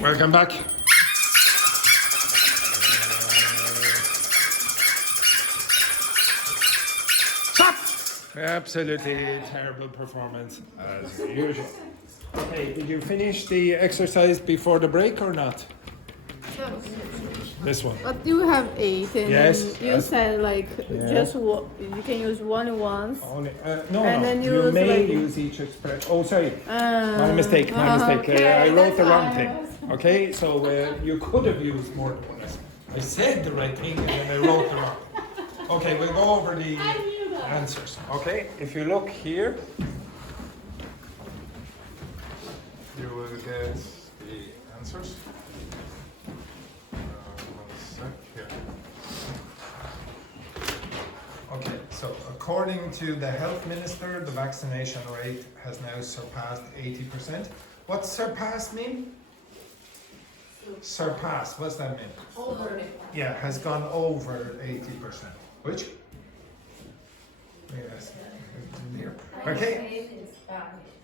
Welcome back. Stop! Absolutely terrible performance as usual. Okay, did you finish the exercise before the break or not? This one. But you have 8 and Yes, then you said like just you can use one once. Only, And then you use may like- use each expression. Oh, sorry. My mistake. Okay, I wrote the that's wrong fine. thing. Okay, so you could have used more than one. I said the right thing and then I wrote the wrong thing. Okay, we'll go over the answers. Okay, if you look here, you will get the answers. One sec here. Okay, so according to the health minister, the vaccination rate has now surpassed 80%. What's surpass mean? Surpass, what's that mean? Over it. Yeah, has gone over 80%. Which? Yes. Here. Okay.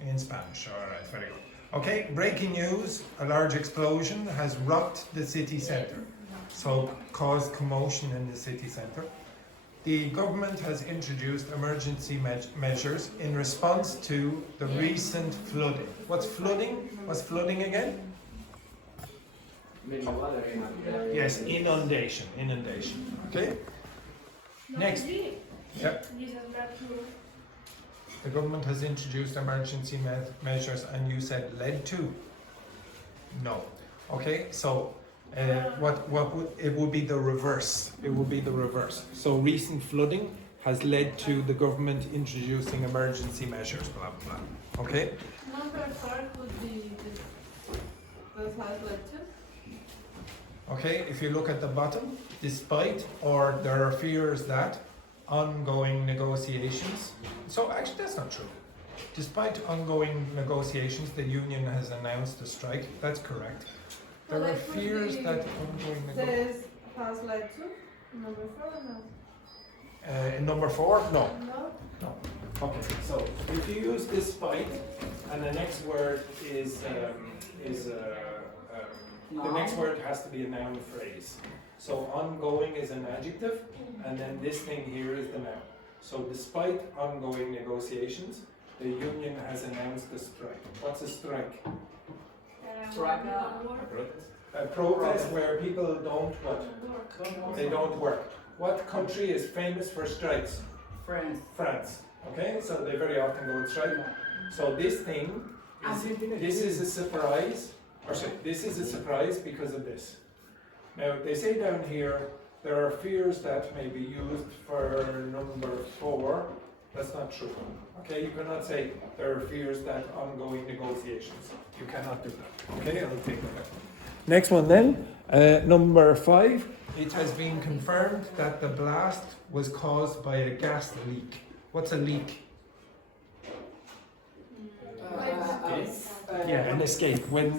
In Spanish, all right, very good. Okay, breaking news, a large explosion has rocked the city centre, so caused commotion in the city centre. The government has introduced emergency measures in response to the recent flooding. What's flooding? What's flooding again? Yes, inundation, okay? Next. Yep. The government has introduced emergency measures and you said led to? No. Okay, so what would it would be the reverse. It would be the reverse. So recent flooding has led to the government introducing emergency measures, blah blah blah. Okay? Number 4 would be this has led to. Okay, if you look at the bottom, despite or there are fears that ongoing negotiations. So actually that's not true. Despite ongoing negotiations, the union has announced a strike. That's correct. There are fears that ongoing negotiations. This has led to number 4 or no? In number 4? No. No? No. Okay, so if you use despite and the next word is the next word has to be a noun phrase. So ongoing is an adjective, and then this thing here is the noun. So despite ongoing negotiations, the union has announced a strike. What's a strike? A protest where people don't what? They don't work. What country is famous for strikes? France. Okay, so they very often go on strike. So this thing, this is a surprise. Or sorry, this is a surprise because of this. Now, they say down here, there are fears that may be used for number 4. That's not true. Okay, you cannot say there are fears that ongoing negotiations. You cannot do that. Okay, I'll take that out. Next one then, number 5. It has been confirmed that the blast was caused by a gas leak. What's a leak? Yeah, an escape. When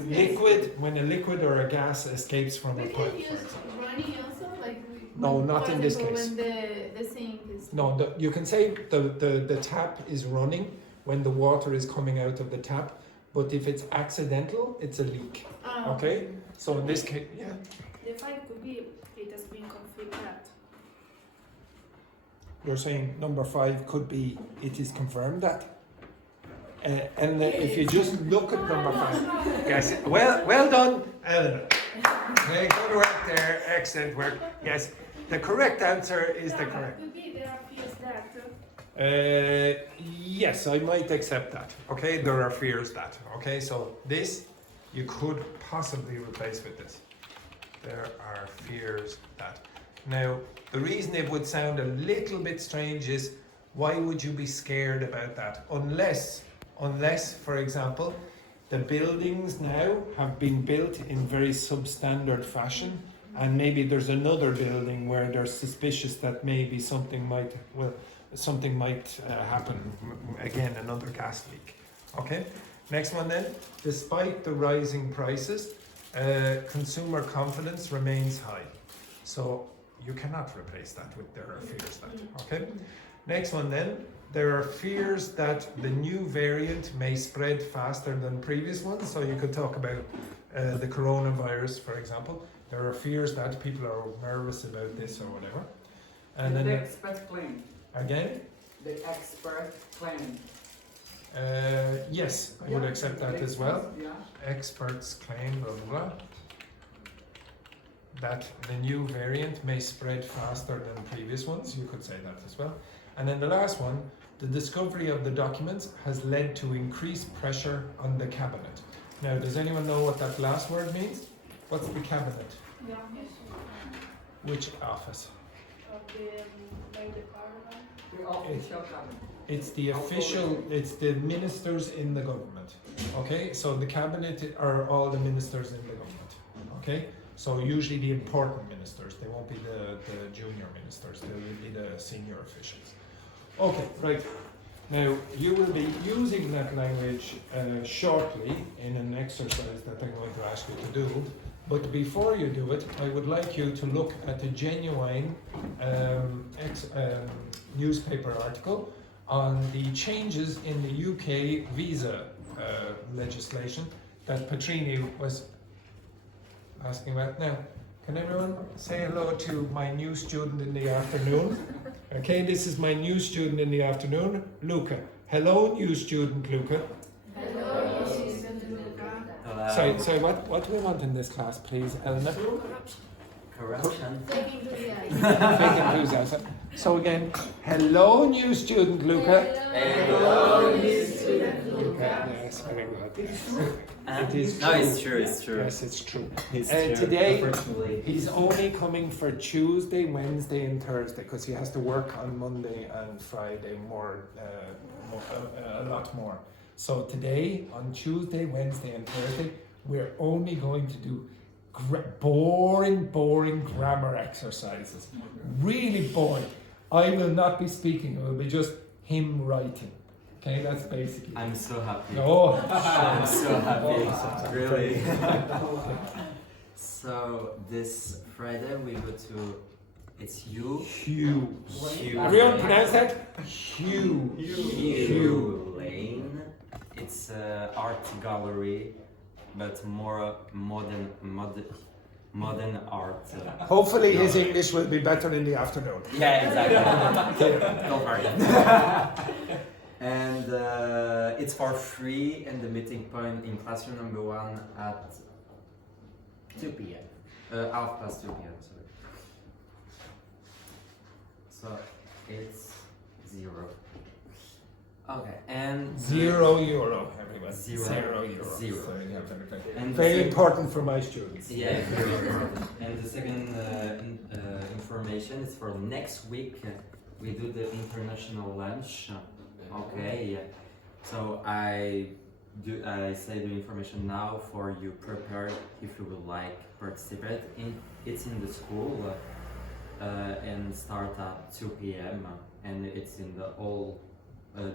a liquid or a gas escapes from a We pipe. can use running also, like No, not in this case. When the sink is. No, you can say the tap is running when the water is coming out of the tap, but if it's accidental, it's a leak. Okay? So in this case, yeah. The 5 could be it has been confirmed. You're saying number 5 could be it is confirmed that. And if you just look at number 5, yes, well done, Eleanor. Okay, good work there, excellent work. Yes, the correct answer is the correct. Could be there are fears that. Yes, I might accept that. Okay, there are fears that. Okay, so this you could possibly replace with this. There are fears that. Now, the reason it would sound a little bit strange is why would you be scared about that? Unless, for example, the buildings now have been built in very substandard fashion, and maybe there's another building where they're suspicious that maybe something might happen. Again, another gas leak. Okay. Next one then. Despite the rising prices, consumer confidence remains high. So you cannot replace that with there are fears that. Okay. Next one then. there are fears that the new variant may spread faster than previous ones. So you could talk about the coronavirus, for example. There are fears that people are nervous about this or whatever. And the then expert claim. again, The expert claim. yes, I would accept that as well. Yeah. Experts claim, blah, blah, blah, that the new variant may spread faster than previous ones. You could say that as well. And then the last one, the discovery of the documents has led to increased pressure on the cabinet. Now, does anyone know what that last word means? What's the cabinet? Yeah. Which office? Like the parliament. The official cabinet. It's the official, it's the ministers in the government. Okay, so the cabinet are all the ministers in the government. Okay, so usually the important ministers, they won't be the junior ministers, they will be the senior officials. Okay, right. Now, you will be using that language shortly in an exercise that I'm going to ask you to do. But before you do it, I would like you to look at a genuine newspaper article on the changes in the UK visa legislation that Petrini was asking about. Now, can everyone say hello to my new student in the afternoon? Okay, this is my new student in the afternoon, Luca. Hello, new student, Luca. Hello, Luca. Sorry, what do we want in this class, please, Eleanor? Corruption. Taking to the eye. Fake enthusiasm. So again, hello, new student, Luca. Hello, new student Luca. Yes, very good. It is no, true. it's true, it's true. Yes, it's true. It's true. Today, Unfortunately. he's only coming for Tuesday, Wednesday, and Thursday because he has to work on Monday and Friday a lot more. So today, on Tuesday, Wednesday, and Thursday, we're only going to do boring grammar exercises. Really boring. I will not be speaking. It will be just him writing. Okay, that's basically. I'm so happy. Oh, I'm so happy. Wow. Really. So this Friday we go to. It's Hugh. Hugh. Everyone pronounce that? Hugh. Hugh Lane. It's an art gallery, but more modern art. Hopefully his English will be better in the afternoon. Yeah, exactly. Don't worry. And it's for free, and the meeting point in classroom number 1 at 2 p.m. 2:30 p.m. Sorry. So it's 0. Okay, and €0, everyone. Zero. €0. Zero. So, yeah, very good. And Very the important for my students. Yeah, very important. And the second information is for next week. We do the international lunch. Okay, so I say the information now for you prepared if you would like participate. It's in the school and start at 2 p.m. and it's in the hall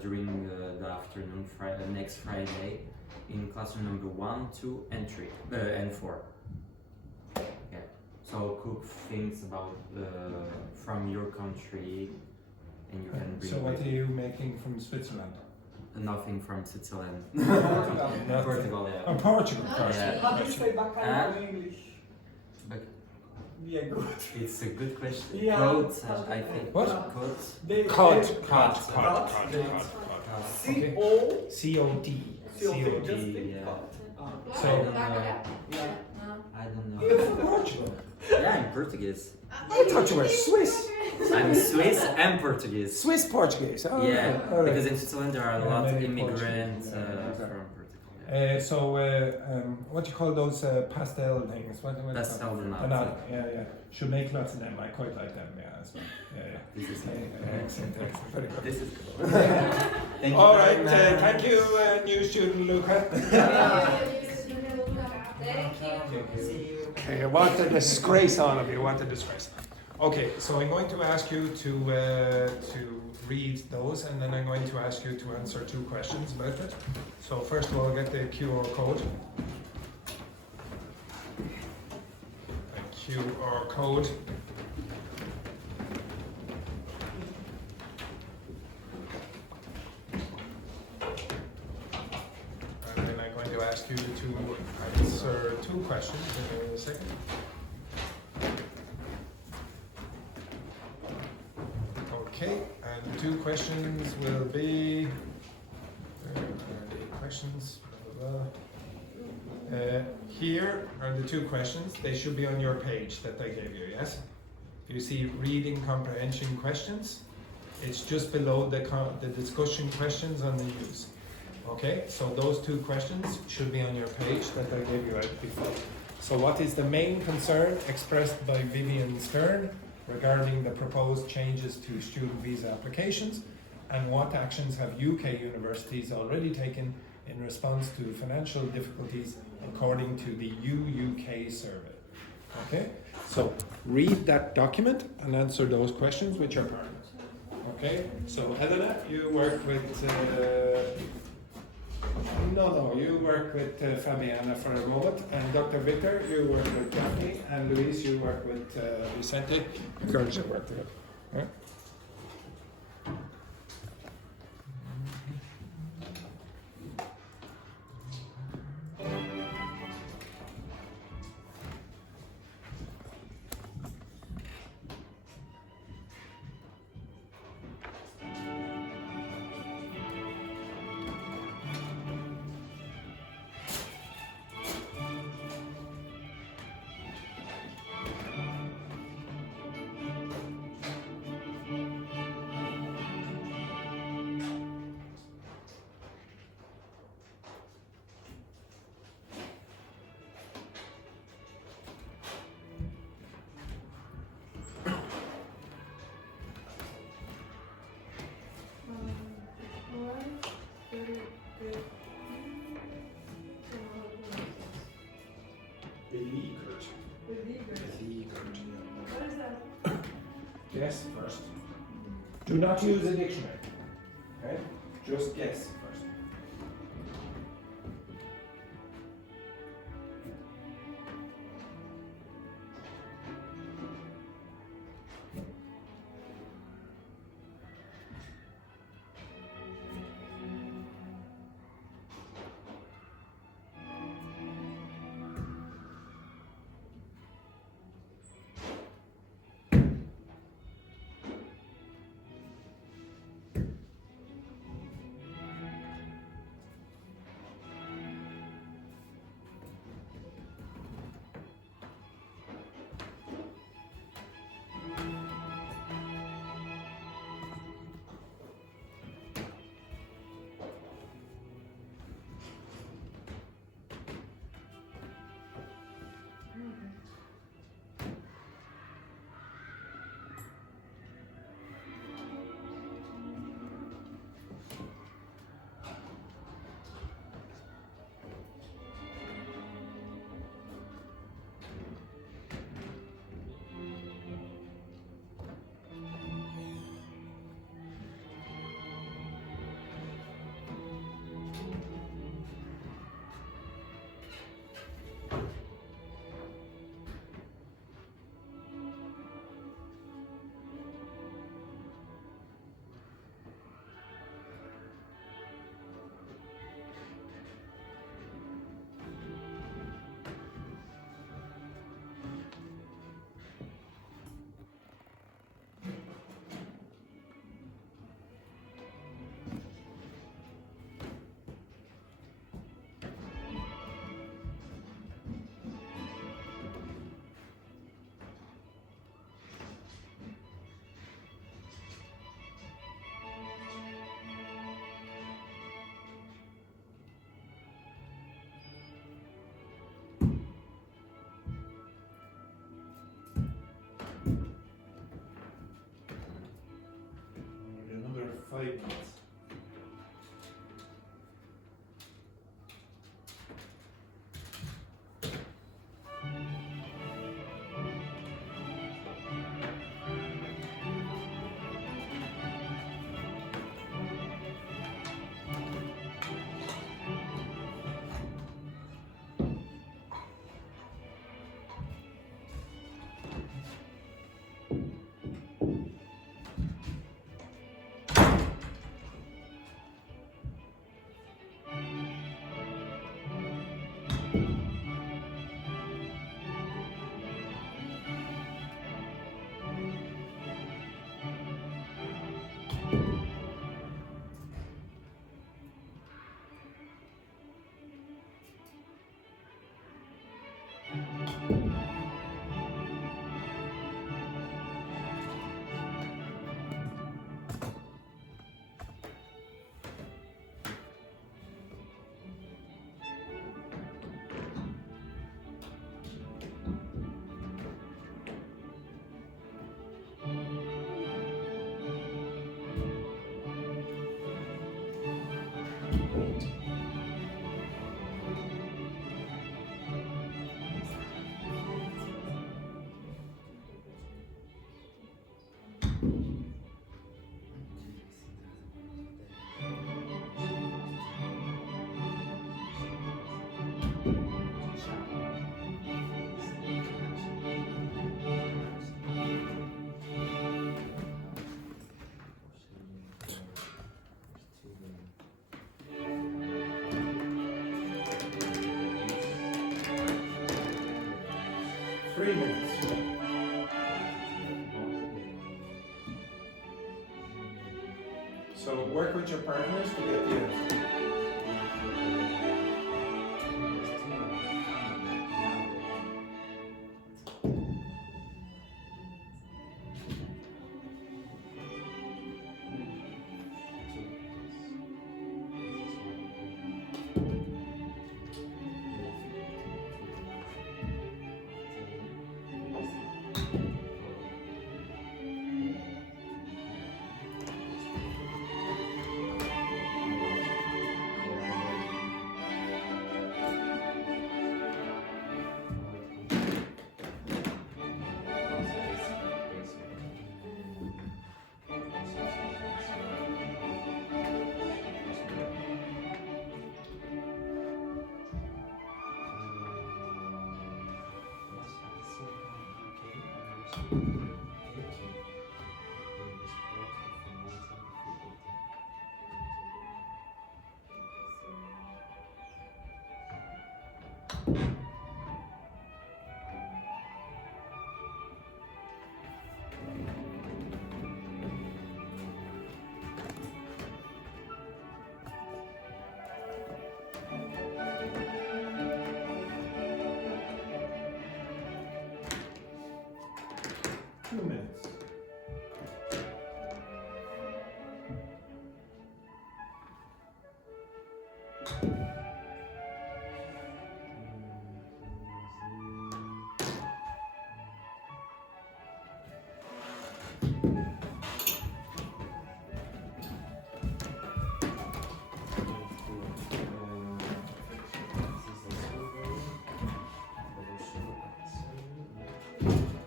during the afternoon, next Friday, in classroom number 1, 2, and 3 and 4. Yeah. So cook things about from your country, and you can bring. So what are you making from Switzerland? Nothing from Switzerland. Nothing. Portugal, yeah. Oh, Portugal. Yeah. How do you say bacalhau in English? But Yeah, good. it's a good question. Yeah. Goat, I think. What? Goat. Cod. C-O. C-O-D. C-O-D. Just yeah. think cod. So I don't know. Yeah. I don't You're know. from Portugal. Yeah, I'm Portuguese. I thought you were Swiss. I'm Swiss and Portuguese. Swiss Portuguese. Oh, Yeah, okay. All right. because in Switzerland there are a Yeah, lot of maybe immigrants Portuguese. Yeah, exactly. from Portugal. So, what do you call those pastel things? What Pastel called? donato. Donato. Yeah. Should make lots of them. I quite like them. Yeah, as well. Yeah. This is Excellent. Very good. This is cool. Thank you All very right. much. Thank you, new student Luca. See you. Okay, what a disgrace, all of you. What a disgrace. Okay, so I'm going to ask you to read those, and then I'm going to ask you to answer 2 questions about it. So first of all, get the QR code. A QR code. to answer two questions in a second. Okay, and the two questions will be. Where are the questions? Blah, blah, blah. Here are the two questions. They should be on your page that I gave you, yes? You see reading comprehension questions. It's just below the discussion questions on the use. Okay, so those two questions should be on your page that I gave you out before. So what is the main concern expressed by Vivian Stern regarding the proposed changes to student visa applications, and what actions have UK universities already taken in response to financial difficulties according to the UUK survey? Okay, so read that document and answer those questions which are part of it. Okay, so Helena, you work with you work with Fabiana for a moment, and Dr. Victor, you work with Dogme, and Luis, you work with Vicente. Encourage you to work together. Right? Guess first. Do not use a dictionary. Okay? Just guess first. 3 minutes. So work with your partners to get the answer. Two minutes.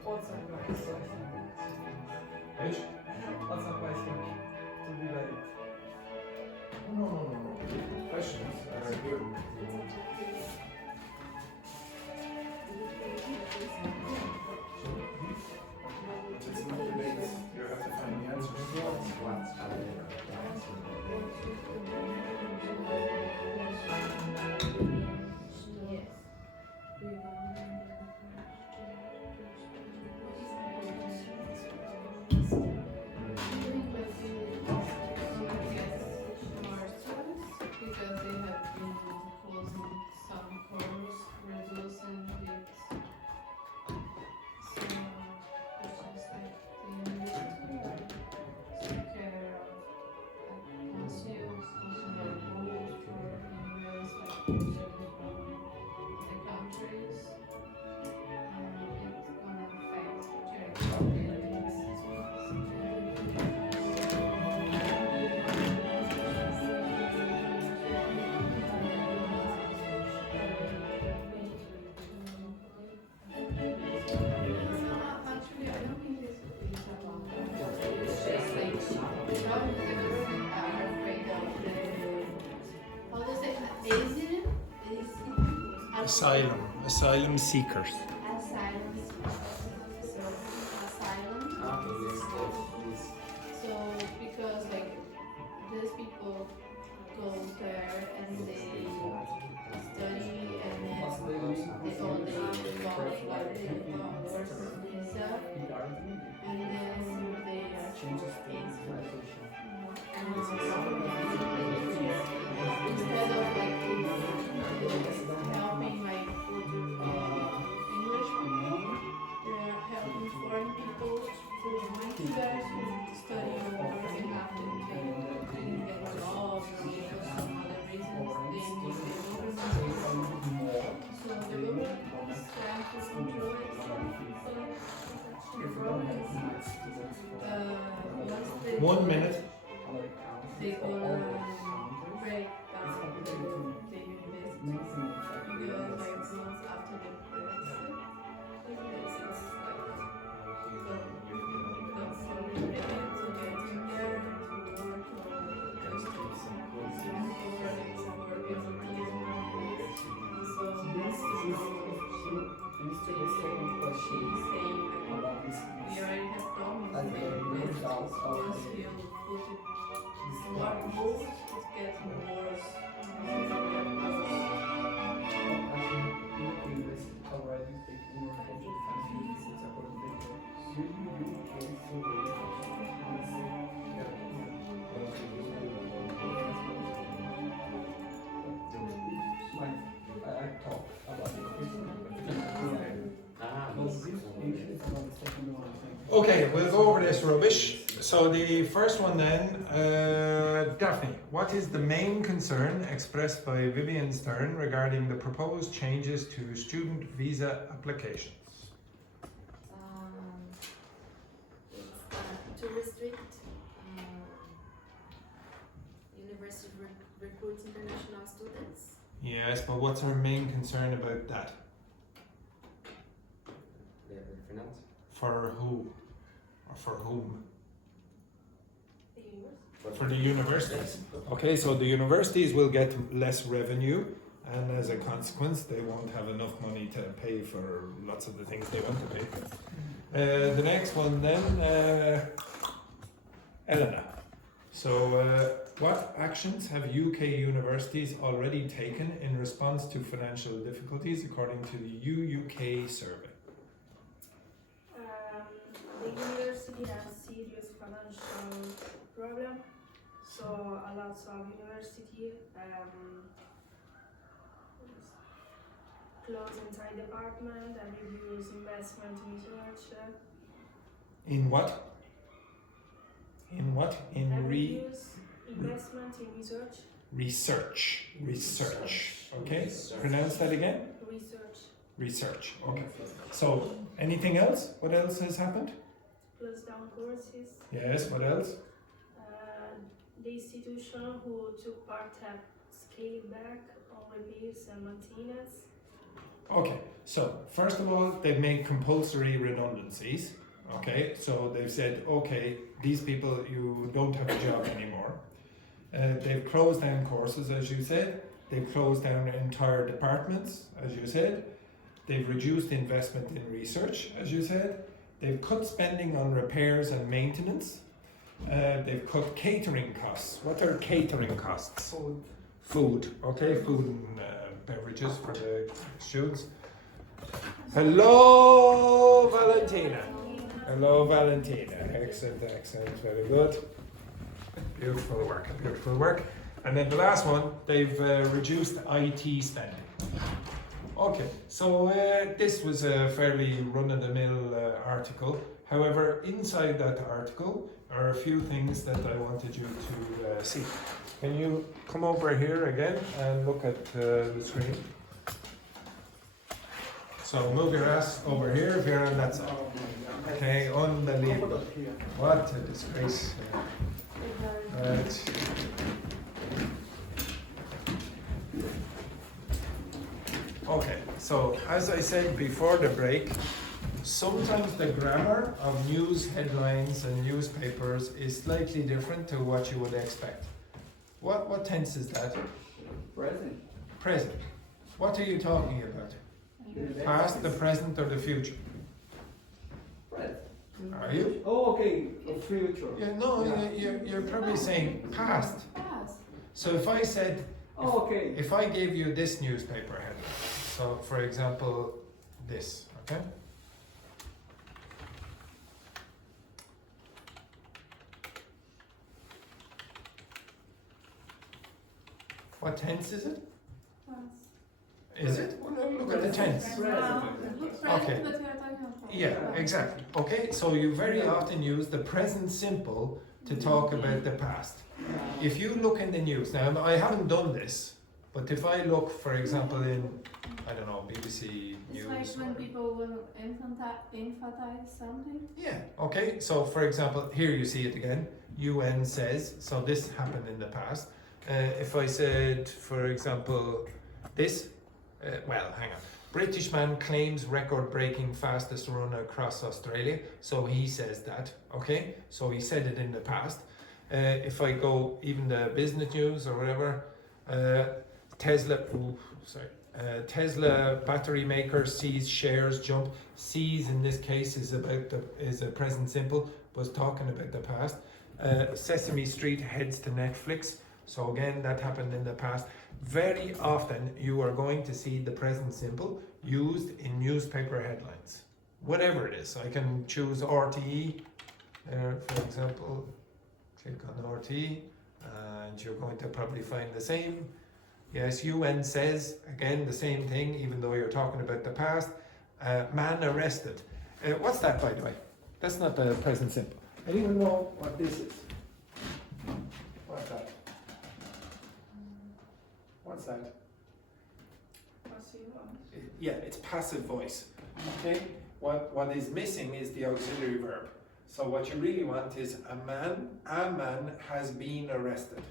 What's a question? Which? What's a question? To be ready. No. Questions are here. It's not debates. You have to find the answers. Because they have been closing some course, reducing it. So, it's just like they need to take care of consumers and their rules for immigrants like usually from the countries. It's gonna affect charity. Actually, I don't think this is about that. It's just like how people are afraid of the how do you say Asylum seekers. asylum. So asylum. So because like these people go there and they study and then they go like visa and then they instead of like helping like English 1 minute. They all countries. break down the university because like months after the press, like this, it's like not so related to getting there to work or just to see projects or business. So this is The second question she's saying like about this we already have problems as the with results of once you put it more rules, it gets worse. already taking more focus on separability. I talk about Okay, we'll go over this rubbish. So the first one then, Daphne, what is the main concern expressed by Vivian Stern regarding the proposed changes to student visa applications? It's to restrict university recruit international students. Yes, but what's our main concern about that? For who? Or for whom? For the universities. Okay, so the universities will get less revenue, and as a consequence, they won't have enough money to pay for lots of the things they want to pay for. The next one then, Elena. So, what actions have UK universities already taken in response to financial difficulties according to the UUK survey? The university has serious financial problem, so a lot of university close entire department and reduce investment in research. In what? In what? In Reduce investment in research. Research. Okay. Pronounce that again. Research. Okay. So, anything else? What else has happened? Close down courses. Yes. What else? The institution who took part have scaled back on repairs and maintenance. Okay. So, first of all, they've made compulsory redundancies. Okay. So they've said, okay, these people, you don't have a job anymore. They've closed down courses, as you said. They've closed down entire departments, as you said. They've reduced investment in research, as you said. They've cut spending on repairs and maintenance. They've cut catering costs. What are catering costs? Food. Okay, food and beverages for the students. Hello, Valentina. Hello, Valentina. Excellent, very good. Beautiful work. And then the last one, they've reduced IT spending. Okay, so this was a fairly run-of-the-mill article. However, inside that article are a few things that I wanted you to see. Can you come over here again and look at the screen? So move your ass over here if you're on that side. Okay, unbelievable. What a disgrace. Right. Okay, so as I said before the break, sometimes the grammar of news headlines and newspapers is slightly different to what you would expect. What tense is that? Present. Present. What are you talking about? Past, the present, or the future? Present. Are you? Oh, okay. Future. Yeah, no, you're probably saying past. So if I said, Oh, okay. if I gave you this newspaper headline, so for example, this, okay? What tense is it? Is it? Well, look at the tense. Okay. Yeah, exactly. Okay, so you very often use the present simple to talk about the past. If you look in the news, now I haven't done this, But if I look, for example, in, I don't know, BBC News. It's like when people will emphasize something. Yeah, okay, so for example, here you see it again, UN says, so this happened in the past. If I said, for example, this, well, hang on. British man claims record-breaking fastest run across Australia. So he says that, okay? So he said it in the past. If I go even the business news or whatever, Tesla battery maker sees shares jump. Sees in this case is a present simple, was talking about the past. Sesame Street heads to Netflix. So again, that happened in the past. Very often you are going to see the present simple used in newspaper headlines. Whatever it is. I can choose RTE, for example, click on RTE, and you're going to probably find the same. Yes, UN says, again, the same thing, even though you're talking about the past. Man arrested. What's that, by the way? That's not the present simple. Anyone know what this is? What's that? What's that? Yeah, it's passive voice. Okay? What is missing is the auxiliary verb. So what you really want is a man has been arrested.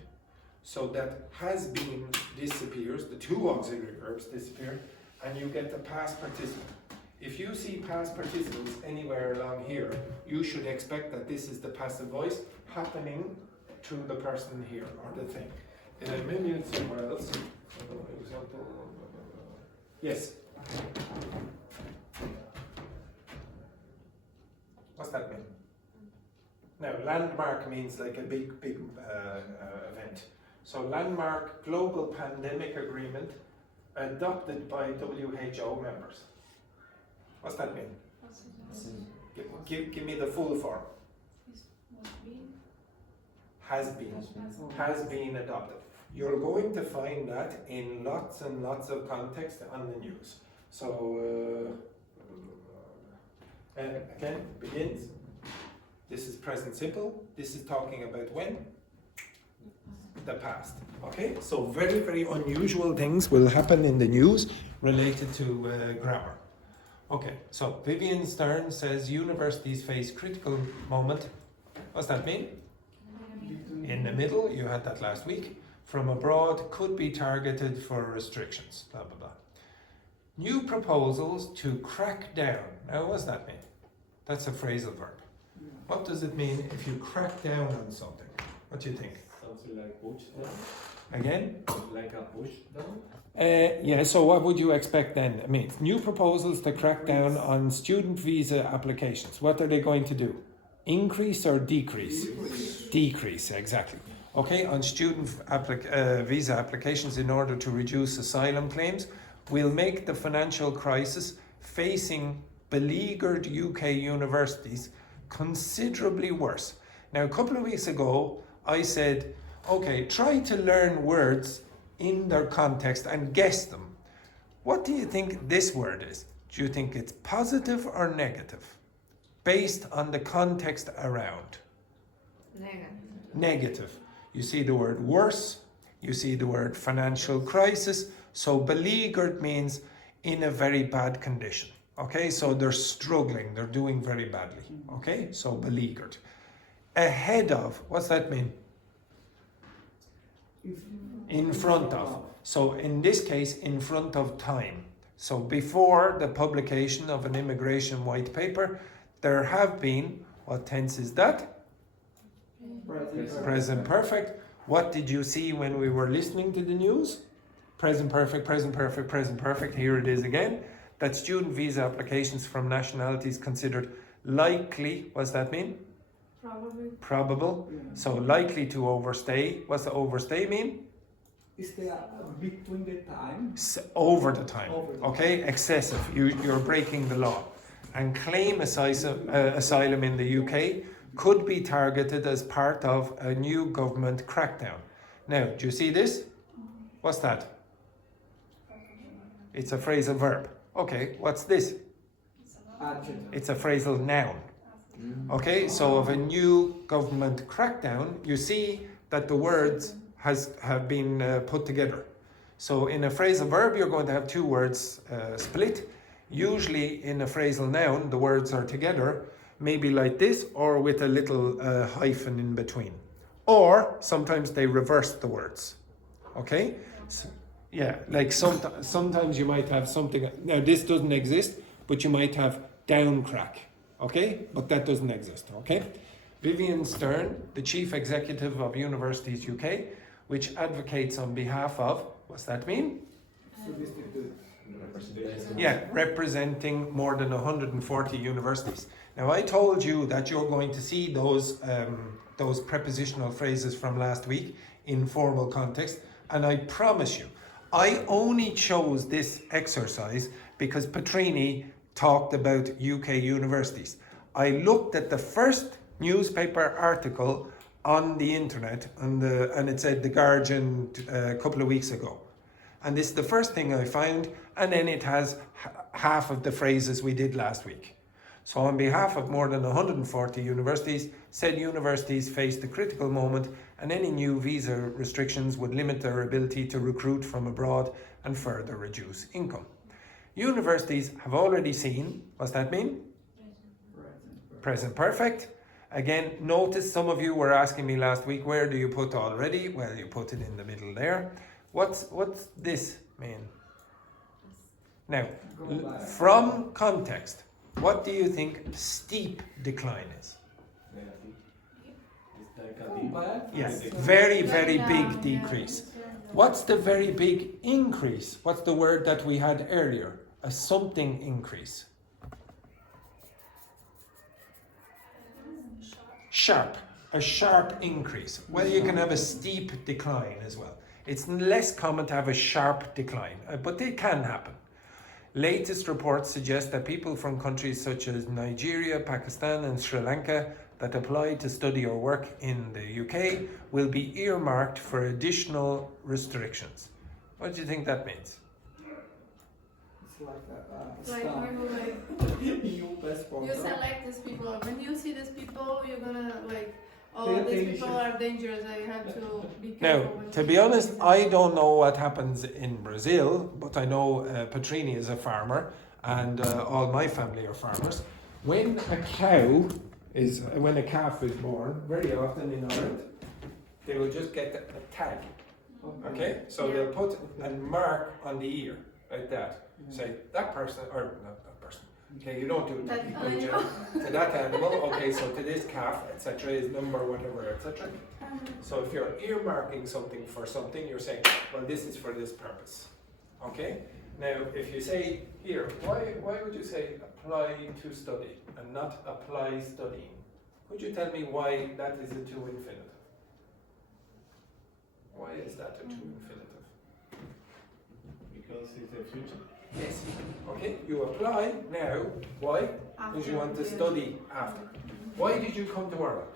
So that has been disappears, the two auxiliary verbs disappear, and you get the past participle. If you see past participles anywhere along here, you should expect that this is the passive voice happening to the person here, or the thing. Maybe it's somewhere else. Example. Yes. What's that mean? Now, landmark means like a big event. So landmark global pandemic agreement adopted by WHO members. What's that mean? Give me the full form. Has been adopted. You're going to find that in lots and lots of context on the news. So again, begins. This is present simple. This is talking about when? The past. Okay, so very, very unusual things will happen in the news related to grammar. Okay, so Vivian Stern says universities face critical moment. What's that mean? In the middle, you had that last week. From abroad could be targeted for restrictions, blah, blah, blah. New proposals to crack down. Now, what's that mean? That's a phrasal verb. What does it mean if you crack down on something? What do you think? Something like push down. Again? Like a push down? Yeah, so what would you expect then? I mean, new proposals to crack down on student visa applications. What are they going to do? Increase or decrease? Decrease, exactly. Okay, on student visa applications in order to reduce asylum claims, we'll make the financial crisis facing beleaguered UK universities considerably worse. Now, a couple of weeks ago, I said, okay, try to learn words in their context and guess them. What do you think this word is? Do you think it's positive or negative? Based on the context around. Negative. You see the word worse, you see the word financial crisis. So beleaguered means in a very bad condition. Okay, so they're struggling, they're doing very badly. Okay, so beleaguered. Ahead of, what's that mean? In front of. So in this case, in front of time. So before the publication of an immigration white paper, there have been, what tense is that? Present perfect. What did you see when we were listening to the news? Present perfect, present perfect, present perfect. Here it is again. That student visa applications from nationalities considered likely, what's that mean? Probable. Yeah. So likely to overstay. What's the overstay mean? Is there between the time? Over the time. Over the Okay, excessive. You're breaking the law. And claim asylum in the UK could be targeted as part of a new government crackdown. Now, do you see this? What's that? It's a phrasal verb. Okay, what's this? Adjective. It's a phrasal noun. Okay, so of a new government crackdown, you see that the words have been put together. So in a phrasal verb, you're going to have two words split. Usually in a phrasal noun, the words are together, maybe like this, or with a little hyphen in between. Or sometimes they reverse the words. Okay? So, yeah, like sometimes you might have something. Now this doesn't exist, but you might have down crack. Okay? But that doesn't exist. Okay? Vivian Stern, the Chief Executive of Universities UK, which advocates on behalf of, what's that mean? Yeah, representing more than 140 universities. Now I told you that you're going to see those prepositional phrases from last week in formal context, and I promise you, I only chose this exercise because Petrini talked about UK universities. I looked at the first newspaper article on the internet, and it said The Guardian a couple of weeks ago. And this is the first thing I found, and then it has half of the phrases we did last week. So on behalf of more than 140 universities, said universities faced a critical moment, and any new visa restrictions would limit their ability to recruit from abroad and further reduce income. Universities have already seen, what's that mean? Present perfect. Again, notice some of you were asking me last week, where do you put already? Well, you put it in the middle there. What's this mean? Now, from context, what do you think steep decline is? Yes, very, very big decrease. What's the very big increase? What's the word that we had earlier? A something increase. Sharp. A sharp increase. Well, you can have a steep decline as well. It's less common to have a sharp decline, but it can happen. Latest reports suggest that people from countries such as Nigeria, Pakistan and Sri Lanka that apply to study or work in the UK will be earmarked for additional restrictions. What do you think that means? It's like a Like, star. EU passport. you select these people. When you see these people, you're gonna like, oh, Pay these attention. people are dangerous. I have to be Now, careful. when to you be see honest, them. I don't know what happens in Brazil, but I know Petrini is a farmer, and all my family are farmers. When a calf is born, very often in Ireland, they will just get a tag. Okay, so they'll put a mark on the ear like that. Say that person, or not that person. Okay, you don't do it to That people, animal. to that animal. Okay, so to this calf, etc., is number whatever, etc. So if you're earmarking something for something, you're saying, well, this is for this purpose. Okay? Now, if you say here, why would you say apply to study and not apply studying? Could you tell me why that is a to infinitive? Why is that a to infinitive? Because it's a future. Yes. Okay, you apply now. Why? Because you want to study after. Why did you come to Ireland?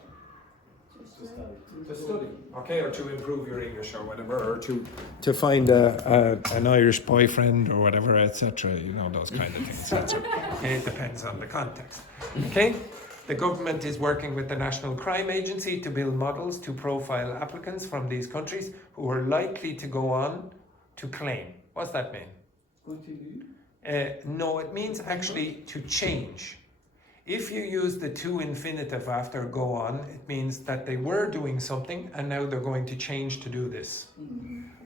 To study. To study, okay, or to improve your English or whatever, or to find an Irish boyfriend or whatever, etc. You know, those kind of things. Okay, it depends on the context. Okay, the government is working with the National Crime Agency to build models to profile applicants from these countries who are likely to go on to claim. What's that mean? Continue. No, it means actually to change. If you use the to infinitive after go on, it means that they were doing something and now they're going to change to do this.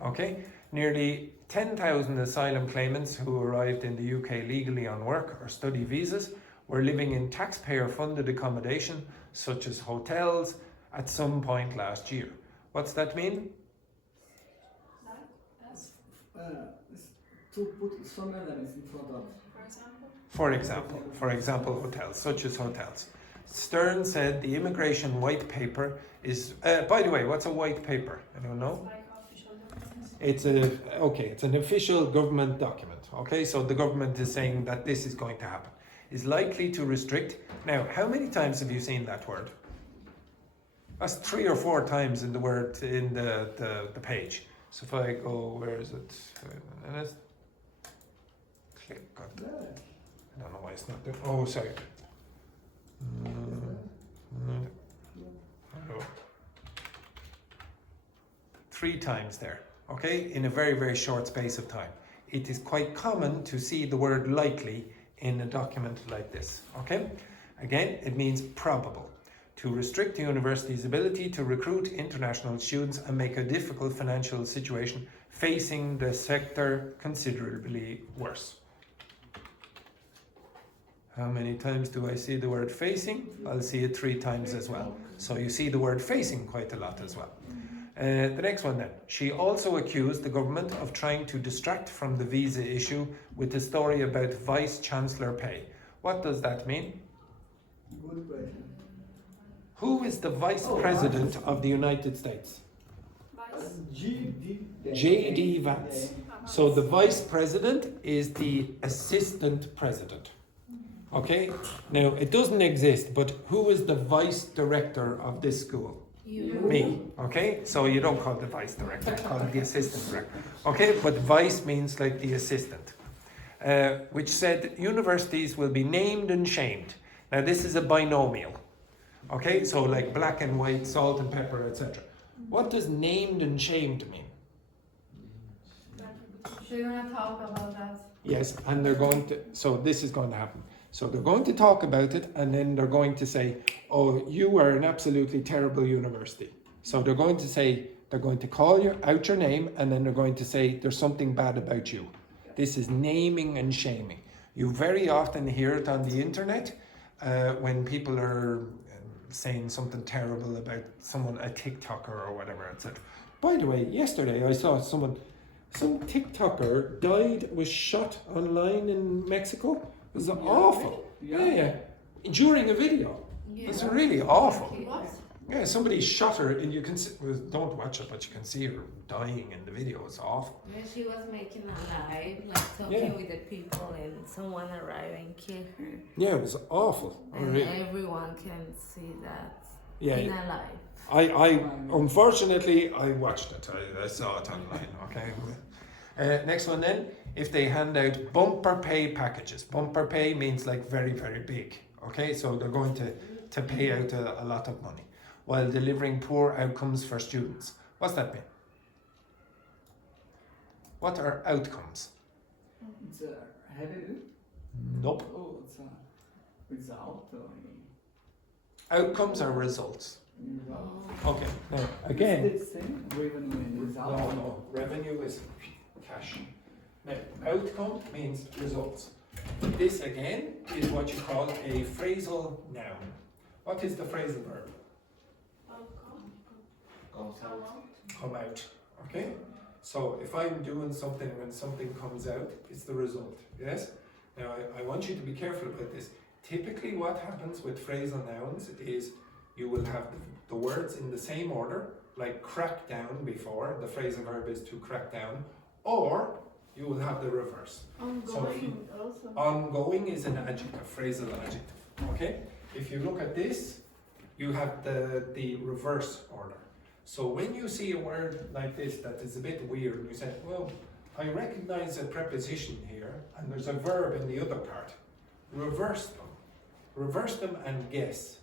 Okay? Nearly 10,000 asylum claimants who arrived in the UK legally on work or study visas were living in taxpayer-funded accommodation, such as hotels, at some point last year. What's that mean? To put some elements in front of. For example. For example, hotels, such as hotels. Stern said the immigration white paper is, by the way, what's a white paper? I don't know. Like official documents. It's an official government document. Okay, so the government is saying that this is going to happen. Is likely to restrict. Now, how many times have you seen that word? That's 3 or 4 times in the word in the page. So if I go, where is it? And let's click on that. I don't know why it's not doing. Oh, sorry. Hello. 3 times there. okay, in a very, very short space of time. It is quite common to see the word likely in a document like this, okay? Again, it means probable. To restrict the university's ability to recruit international students and make a difficult financial situation facing the sector considerably worse. How many times do I see the word facing? I'll see it 3 times as well. So you see the word facing quite a lot as well. The next one then. She also accused the government of trying to distract from the visa issue with a story about vice-chancellor pay. What does that mean? Good question. Who is the vice president of the United States? Vice. J.D. Vance. So the vice president is the assistant president. Okay? Now, it doesn't exist, but who is the vice director of this school? You. Me. Okay? So you don't call it the vice director, you call it the assistant director. Okay? But vice means like the assistant. Which said universities will be named and shamed. Now, this is a binomial. Okay? So like black and white, salt and pepper, etc. What does named and shamed mean? They're gonna talk about that. Yes, and they're going to, so this is going to happen. So they're going to talk about it and then they're going to say, oh, you are an absolutely terrible university. So they're going to say, they're going to call you out your name and then they're going to say, there's something bad about you. This is naming and shaming. You very often hear it on the internet when people are saying something terrible about someone, a TikToker or whatever, etc. By the way, yesterday I saw some TikToker died, was shot online in Mexico. It was awful. Yeah. During a video. Yeah. It's really awful. What? Yeah, somebody shot her and you can see, well, don't watch it, but you can see her dying in the video. It's awful. Yeah, she was making a live, like talking with the people, and someone arrived and killed her. Yeah, it was awful. And everyone can see that Yeah. in a live. I unfortunately I watched it. I saw it online. Okay. Next one then. If they hand out bumper pay packages. Bumper pay means like very, very big. Okay, so they're going to pay out a lot of money while delivering poor outcomes for students. What's that mean? What are outcomes? It's a headed. Nope. Oh, it's a result. Outcomes are results. Result. Okay. Now again. It's the same revenue and result. No. Revenue is cash. Now, outcome means results. This again is what you call a phrasal noun. What is the phrasal verb? Come out. Okay? So if I'm doing something, when something comes out, it's the result. Yes? Now I want you to be careful about this. Typically what happens with phrasal nouns is you will have the words in the same order, like crack down before, the phrasal verb is to crack down, or you will have the reverse. Ongoing also. Ongoing is an adjective, phrasal adjective. Okay? If you look at this, you have the reverse order. So when you see a word like this that is a bit weird, you say, well, I recognize a preposition here, and there's a verb in the other part. Reverse them. Reverse them and guess.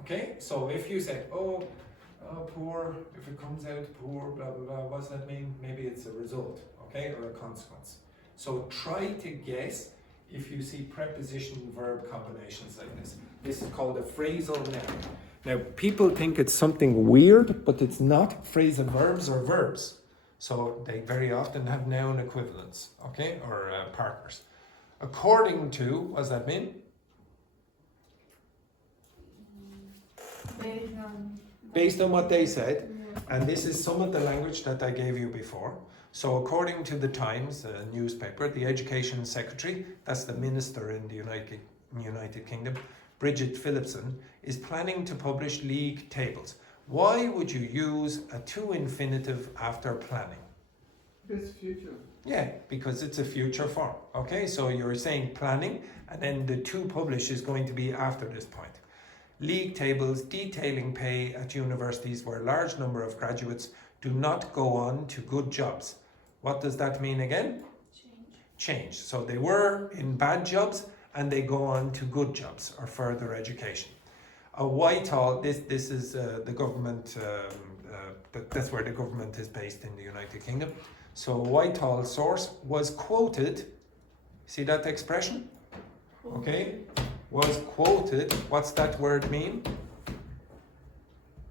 Okay? So if you say, oh, poor, if it comes out poor, blah, blah, blah, what does that mean? Maybe it's a result, okay, or a consequence. So try to guess if you see preposition-verb combinations like this. This is called a phrasal noun. Now, people think it's something weird, but it's not. Phrasal verbs are verbs. So they very often have noun equivalents, okay, or partners. According to, what does that mean? Based on what they said, and this is some of the language that I gave you before. So according to the Times newspaper, the Education Secretary, that's the minister in the United Kingdom, Bridget Phillipson, is planning to publish league tables. Why would you use a to infinitive after planning? It's future. Yeah, because it's a future form. Okay, so you're saying planning, and then the to publish is going to be after this point. League tables detailing pay at universities where a large number of graduates do not go on to good jobs. What does that mean again? Change. So they were in bad jobs and they go on to good jobs or further education. A Whitehall, this is the government that's where the government is based in the United Kingdom. So a Whitehall source was quoted, see that expression? Okay, was quoted, what's that word mean?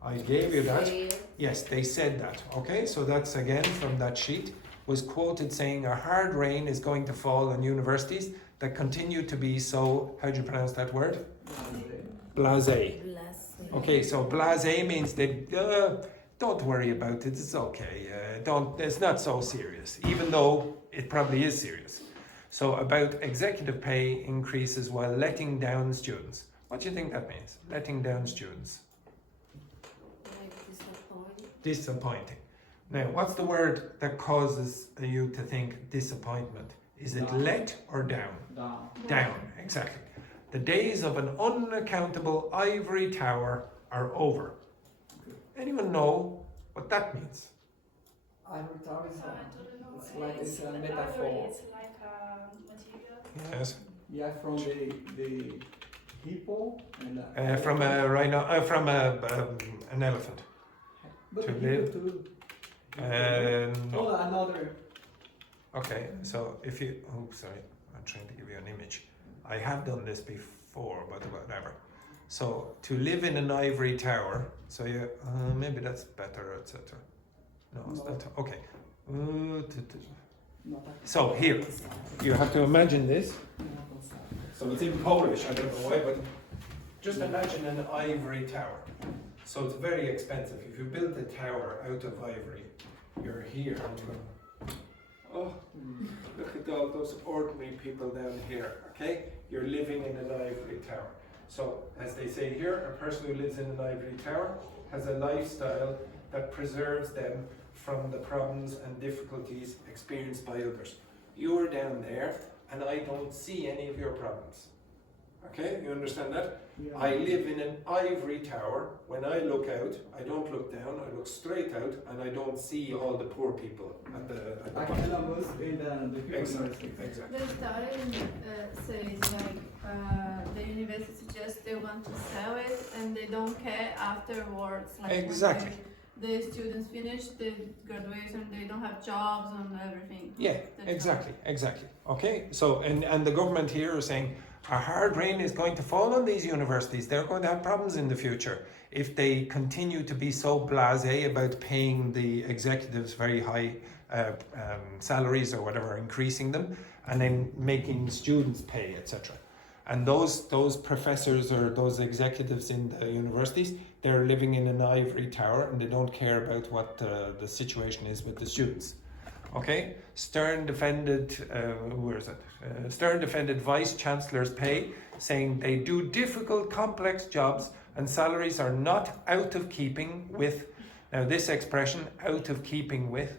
I gave you that. Yes, they said that. Okay, so that's again from that sheet, was quoted saying a hard rain is going to fall on universities that continue to be so, how do you pronounce that word? Blasé. Okay, so blasé means they don't worry about it, it's okay. It's not so serious, even though it probably is serious. So about executive pay increases while letting down students. What do you think that means? Letting down students. Disappointing. Now, what's the word that causes you to think disappointment? Is it let or down? Down. Down, exactly. The days of an unaccountable ivory tower are over. Anyone know what that means? Ivory tower is I don't know. it's like it's a metaphor. It's like a material. Yes. Yeah, from the hippo and From a rhino, from an elephant. but to the live. hippo too. No. Oh, another. Okay, so if you, oh sorry, I'm trying to give you an image. I have done this before, but whatever. So to live in an ivory tower, so you, maybe that's better, etc. No, it's No. not, okay. Not So here, you have to imagine this. So it's in Polish, I don't know why, but just imagine an ivory tower. So it's very expensive. If you build a tower out of ivory, you're here. Oh, look at all those ordinary people down here, okay? You're living in an ivory tower. So, as they say here, a person who lives in an ivory tower has a lifestyle that preserves them from the problems and difficulties experienced by others. You're down there, and I don't see any of your problems. Okay, you understand that? Yeah. I live in an ivory tower. When I look out, I don't look down, I look straight out, and I don't see all the poor people at the Like bottom. Columbus in the Exactly, exactly. The story says like the university just they want to sell it and they don't care afterwards. Like Exactly. when the students finish the graduation, they don't have jobs and everything. Yeah, That's exactly, exactly. Okay, so and the government here is saying a hard rain is going to fall on these universities. They're going to have problems in the future if they continue to be so blasé about paying the executives very high salaries or whatever, increasing them, and then making students pay, etc. And those professors or those executives in the universities, they're living in an ivory tower and they don't care about what the situation is with the students. Okay, Stern defended, where is it? Stern defended Vice Chancellor's pay, saying they do difficult, complex jobs and salaries are not out of keeping with. Now, this expression, out of keeping with,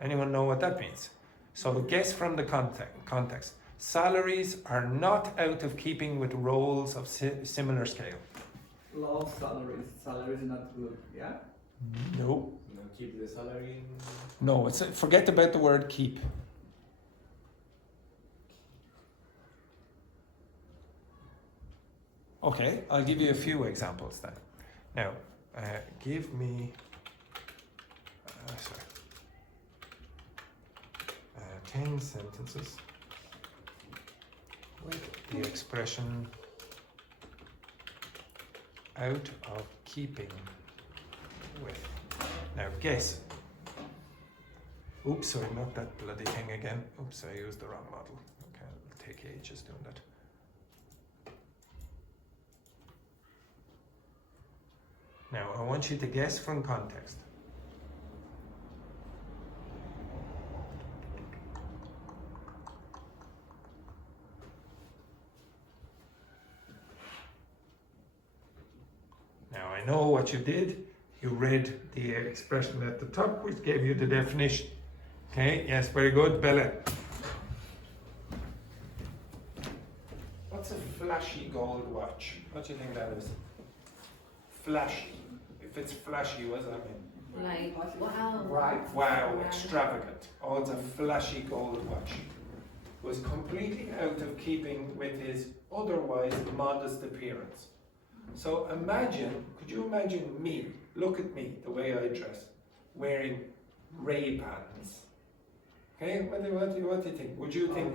anyone know what that means? So, guess from the context. Salaries are not out of keeping with roles of similar scale. Low salaries. Salaries not good. Yeah. No. No, keep the salary. No, it's forget about the word keep. Okay, I'll give you a few examples then. Now, give me, 10 sentences with the expression out of keeping with. Now, guess. Oops, sorry, not that bloody thing again. Oops, I used the wrong model. Okay, it'll take ages doing that. Now, I want you to guess from context. Now, I know what you did. You read the expression at the top, which gave you the definition. Okay, yes, very good, Bella. What's a flashy gold watch? What do you think that is? Flashy. If it's flashy, what does that mean? Like, wow. Right. Wow, extravagant. Oh, it's a flashy gold watch. Was completely out of keeping with his otherwise modest appearance. So imagine, could you imagine me, look at me, the way I dress. wearing Ray-Bans. Okay, what do you think? Would you think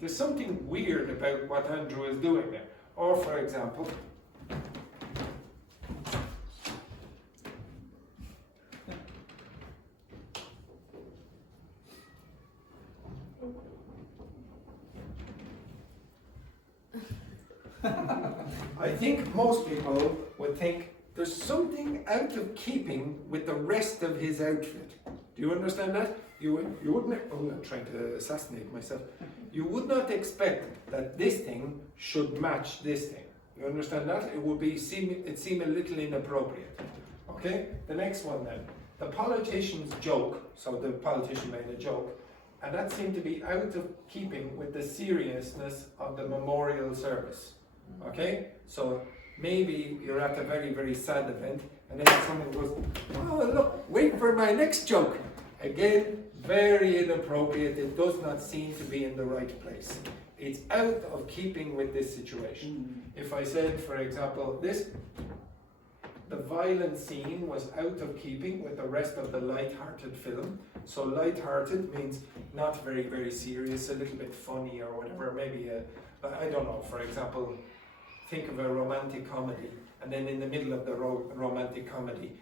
there's something weird about what Andrew is doing there? Or for example, I think most people would think there's something out of keeping with the rest of his outfit. Do you understand that? You wouldn't, oh, I'm trying to assassinate myself. You would not expect that this thing should match this thing. You understand that? It would be seem a little inappropriate. Okay? The next one then. The politician's joke, so the politician made a joke, and that seemed to be out of keeping with the seriousness of the memorial service. Okay? So maybe you're at a very, very sad event, and then someone goes, oh look, wait for my next joke. Again, very inappropriate. It does not seem to be in the right place. It's out of keeping with this situation. If I said, for example, the violent scene was out of keeping with the rest of the light-hearted film. So light-hearted means not very, very serious, a little bit funny or whatever. Maybe, I don't know, for example, think of a romantic comedy, and then in the middle of the romantic comedy,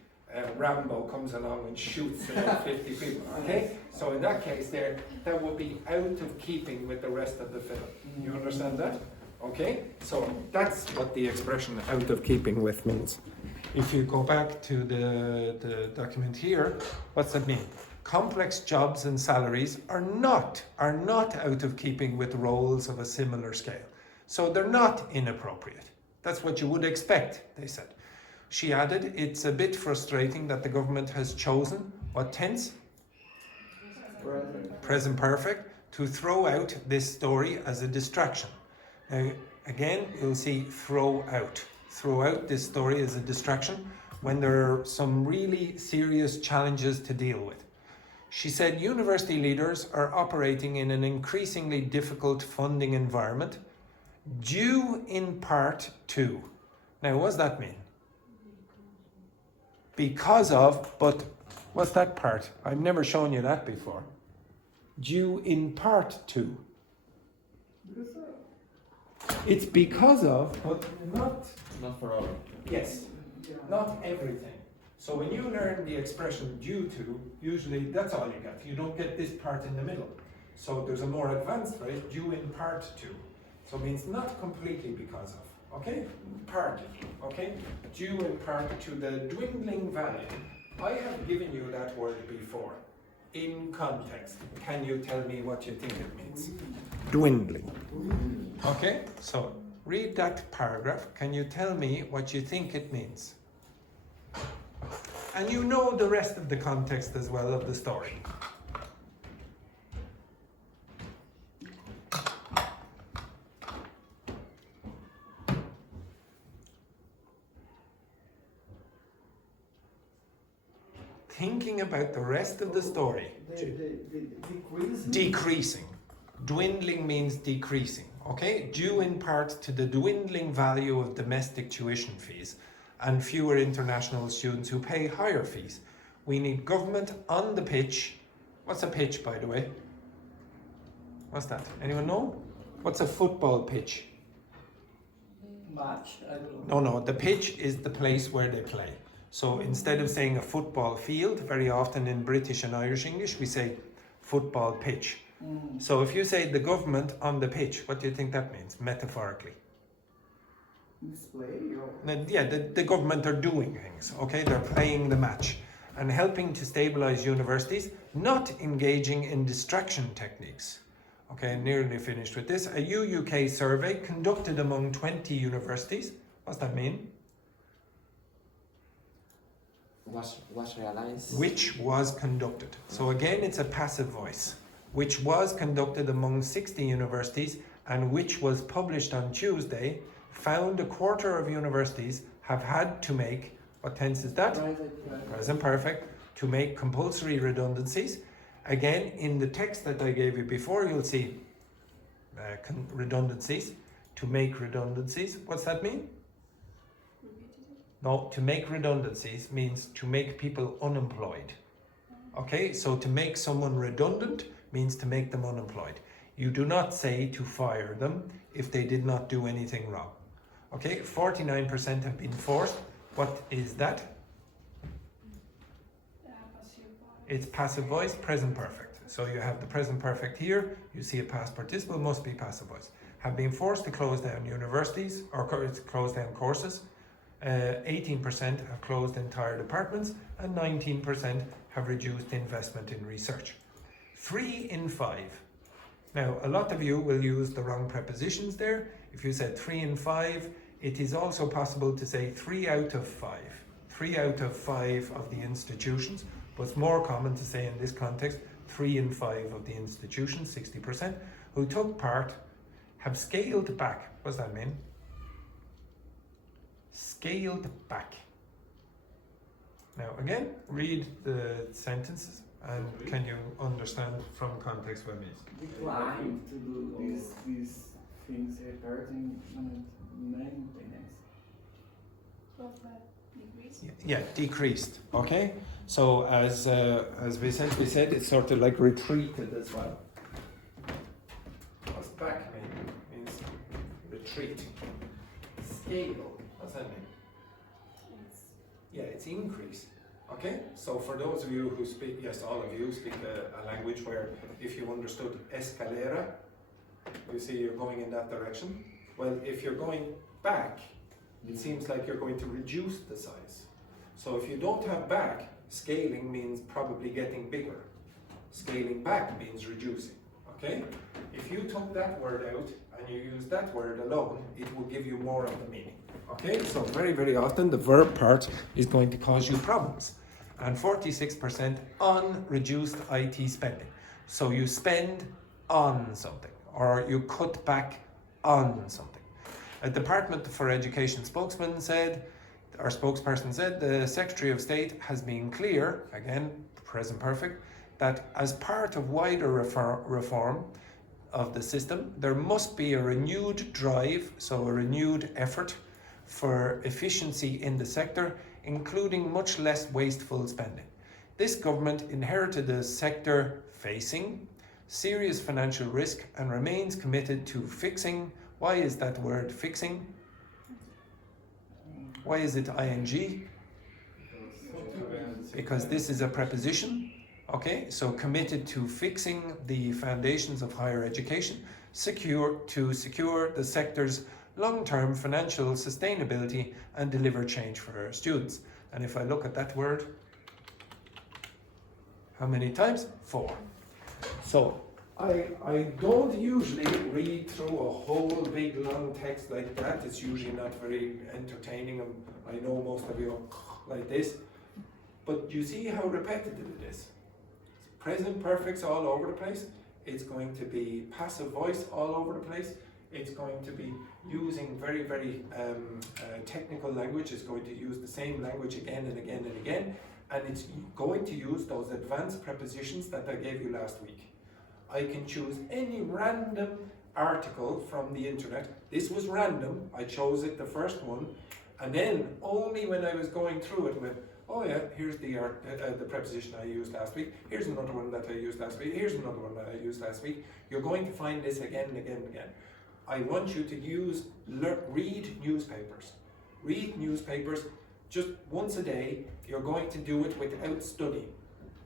Rambo comes along and shoots about 50 people, okay? So in that case there, that would be out of keeping with the rest of the film. You understand that? Okay? So that's what the expression out of keeping with means. If you go back to the document here, what's that mean? Complex jobs and salaries are not out of keeping with roles of a similar scale. So they're not inappropriate. That's what you would expect, they said. She added, it's a bit frustrating that the government has chosen, what tense? Present perfect, to throw out this story as a distraction. Now, again, you'll see throw out. Throw out this story as a distraction when there are some really serious challenges to deal with. She said university leaders are operating in an increasingly difficult funding environment, due in part to. Now, what does that mean? Because of, but what's that part? I've never shown you that before. Due in part to. It's because of, but not for all. Yes, not everything. So when you learn the expression due to, usually that's all you get. You don't get this part in the middle. So there's a more advanced phrase, due in part to. So it means not completely because of. Okay? Part, okay? Due in part to the dwindling value. I have given you that word before. In context. Can you tell me what you think it means? Dwindling. Okay? So, read that paragraph. Can you tell me what you think it means? And you know the rest of the context as well of the story. Thinking about the rest of the story. Decreasing. Dwindling means decreasing. Okay? Due in part to the dwindling value of domestic tuition fees and fewer international students who pay higher fees. We need government on the pitch. What's a pitch, by the way? What's that? Anyone know? What's a football pitch? Match? I don't know. No, the pitch is the place where they play. So instead of saying a football field, very often in British and Irish English, we say football pitch. So if you say the government on the pitch, what do you think that means, metaphorically? Display? Yeah, the government are doing things, okay? They're playing the match and helping to stabilize universities, not engaging in distraction techniques. Okay, nearly finished with this. A UUK survey conducted among 20 universities. What's that mean? Was realized. Which was conducted. So again, it's a passive voice. Which was conducted among 60 universities and which was published on Tuesday, found a quarter of universities have had to make, what tense is that? Present perfect, to make compulsory redundancies. Again, in the text that I gave you before, you'll see redundancies, to make redundancies. What's that mean? No, to make redundancies means to make people unemployed. Okay, so to make someone redundant means to make them unemployed. You do not say to fire them if they did not do anything wrong. Okay, 49% have been forced. What is that? It's passive voice, present perfect. So you have the present perfect here. You see a past participle, must be passive voice. Have been forced to close down universities or close down courses. 18% have closed entire departments and 19% have reduced investment in research. 3 in 5. Now, a lot of you will use the wrong prepositions there. If you said 3 in 5, it is also possible to say 3 out of 5. 3 out of 5 of the institutions, but it's more common to say in this context 3 in 5 of the institutions, 60%, who took part have scaled back. What does that mean? Scaled back. Now again, read the sentences and can you understand from context what it means? Decline to do these things regarding maintenance. Yeah, decreased. Okay, so as Vicente said, it's sort of like retreated as well. What's back mean? Means retreat. Scale. What's that mean? Yeah, it's increase. Okay, so for those of you who speak, yes, all of you speak a language where if you understood escalera, you see you're going in that direction. Well, if you're going back, it seems like you're going to reduce the size. So if you don't have back, scaling means probably getting bigger. Scaling back means reducing. Okay? If you took that word out and you use that word alone, it will give you more of the meaning. Okay? So very, very often the verb part is going to cause you problems. And 46% on reduced IT spending. So you spend on something or you cut back on something. A Department for Education spokesperson said, the Secretary of State has been clear, again, present perfect, that as part of wider reform of the system, there must be a renewed drive, so a renewed effort for efficiency in the sector, including much less wasteful spending. This government inherited a sector facing serious financial risk and remains committed to fixing. Why is that word fixing? Why is it ing? Because this is a preposition. Okay, so committed to fixing the foundations of higher education, secure the sector's long-term financial sustainability and deliver change for our students. And if I look at that word, how many times? 4. So I don't usually read through a whole big long text like that. It's usually not very entertaining, and I know most of you are like this. But you see how repetitive it is. Present perfects all over the place. It's going to be passive voice all over the place. It's going to be using very, very technical language. It's going to use the same language again and again and again. And it's going to use those advanced prepositions that I gave you last week. I can choose any random article from the internet. This was random. I chose it, the first one. And then only when I was going through it, went, oh yeah, here's the preposition I used last week. Here's another one that I used last week. Here's another one that I used last week. You're going to find this again and again and again. I want you to read newspapers. Read newspapers just once a day. You're going to do it without studying.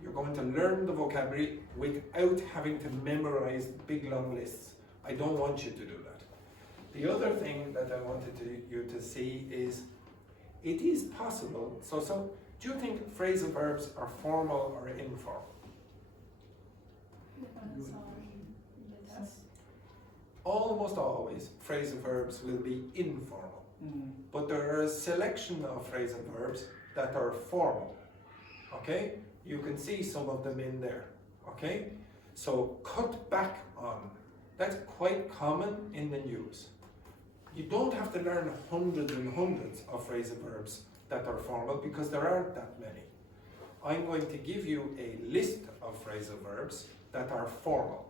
You're going to learn the vocabulary without having to memorize big long lists. I don't want you to do that. The other thing that I wanted you to see is it is possible. So do you think phrasal verbs are formal or informal? Depends on the test. Almost always phrasal verbs will be informal. But there are a selection of phrasal verbs that are formal. Okay? You can see some of them in there. Okay? So cut back on. That's quite common in the news. You don't have to learn hundreds and hundreds of phrasal verbs that are formal because there aren't that many. I'm going to give you a list of phrasal verbs that are formal,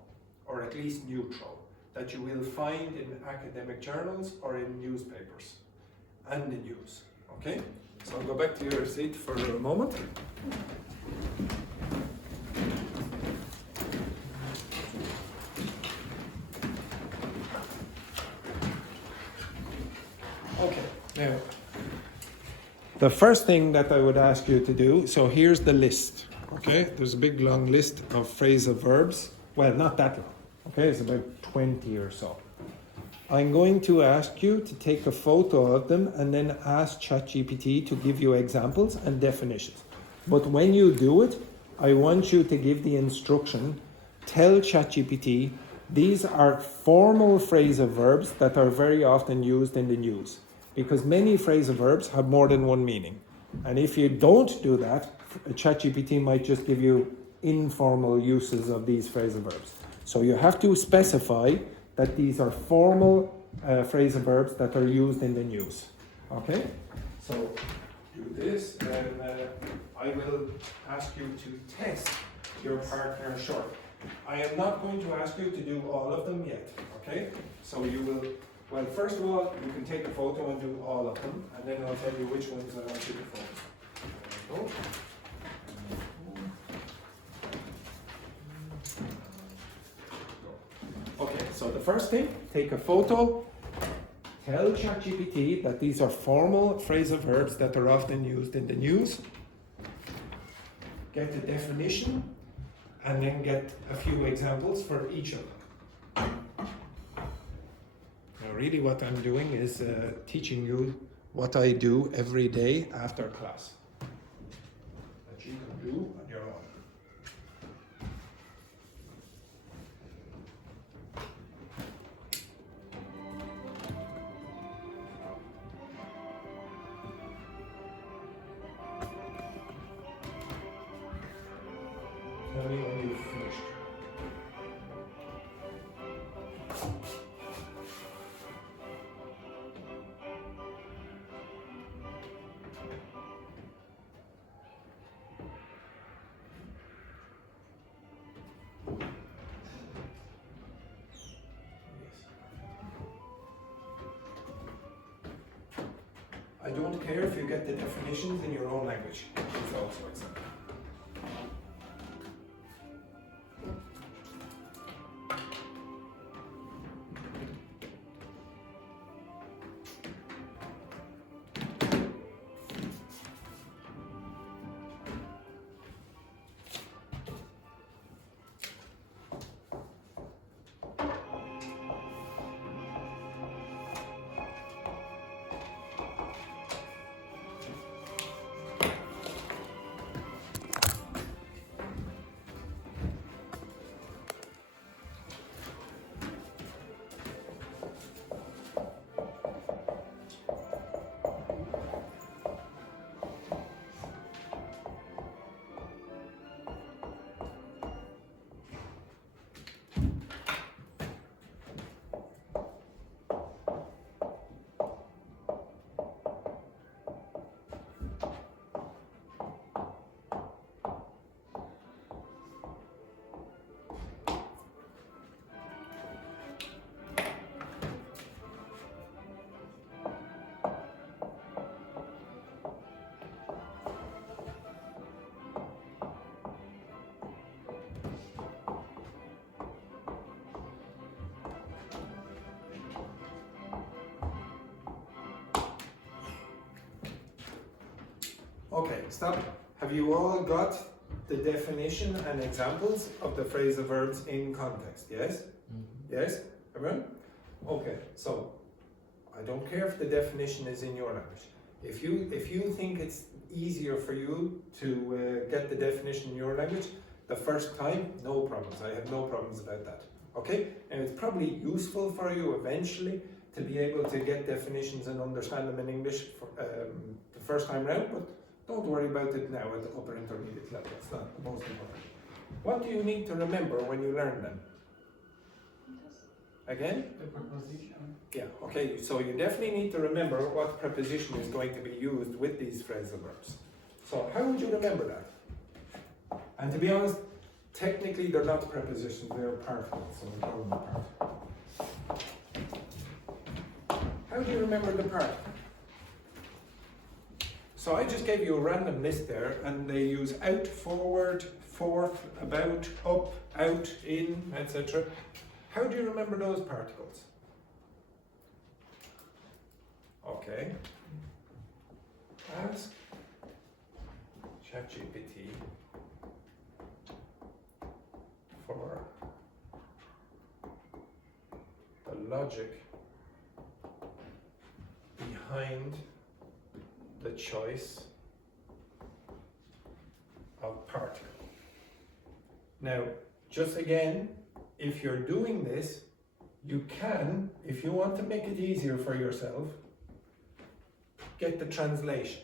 or at least neutral, that you will find in academic journals or in newspapers and the news. Okay? So I'll go back to your seat for a moment. Now, the first thing that I would ask you to do, so here's the list, okay? There's a big long list of phrasal verbs. Well, not that long, okay? It's about 20 or so. I'm going to ask you to take a photo of them and then ask ChatGPT to give you examples and definitions. But when you do it, I want you to give the instruction, tell ChatGPT, these are formal phrasal verbs that are very often used in the news. Because many phrasal verbs have more than one meaning. And if you don't do that, ChatGPT might just give you informal uses of these phrasal verbs. So you have to specify that these are formal phrasal verbs that are used in the news. Okay? So do this, and I will ask you to test your partner short. I am not going to ask you to do all of them yet. Okay? So you will. Well, first of all, you can take a photo and do all of them, and then I'll tell you which ones I want you to focus on. There we go. Okay, so the first thing, take a photo, tell ChatGPT that these are formal phrasal verbs that are often used in the news, get the definition, and then get a few examples for each of them. Really what I'm doing is teaching you what I do every day after class that you can do on your own. Tell me when you've finished. I don't care if you get the definitions in your own language. It's also acceptable. Okay, stop. Have you all got the definition and examples of the phrasal verbs in context? Yes? Mm-hmm. Yes? Everyone? Okay, so I don't care if the definition is in your language. If you think it's easier for you to get the definition in your language the first time, no problems. I have no problems about that. Okay? And it's probably useful for you eventually to be able to get definitions and understand them in English for, the first time round, but don't worry about it now at the upper intermediate level. It's not the most important. What do you need to remember when you learn them? Again? The preposition. Yeah, okay, so you definitely need to remember what preposition is going to be used with these phrasal verbs. So how would you remember that? And to be honest, technically they're not prepositions, they're particles, so we'll call them a particle. How do you remember the particle? So I just gave you a random list there, and they use out, forward, forth, about, up, out, in, etc. How do you remember those particles? Okay. Okay. Ask ChatGPT for the logic behind the choice of particle. Now, just again, if you're doing this, you can, if you want to make it easier for yourself, get the translation.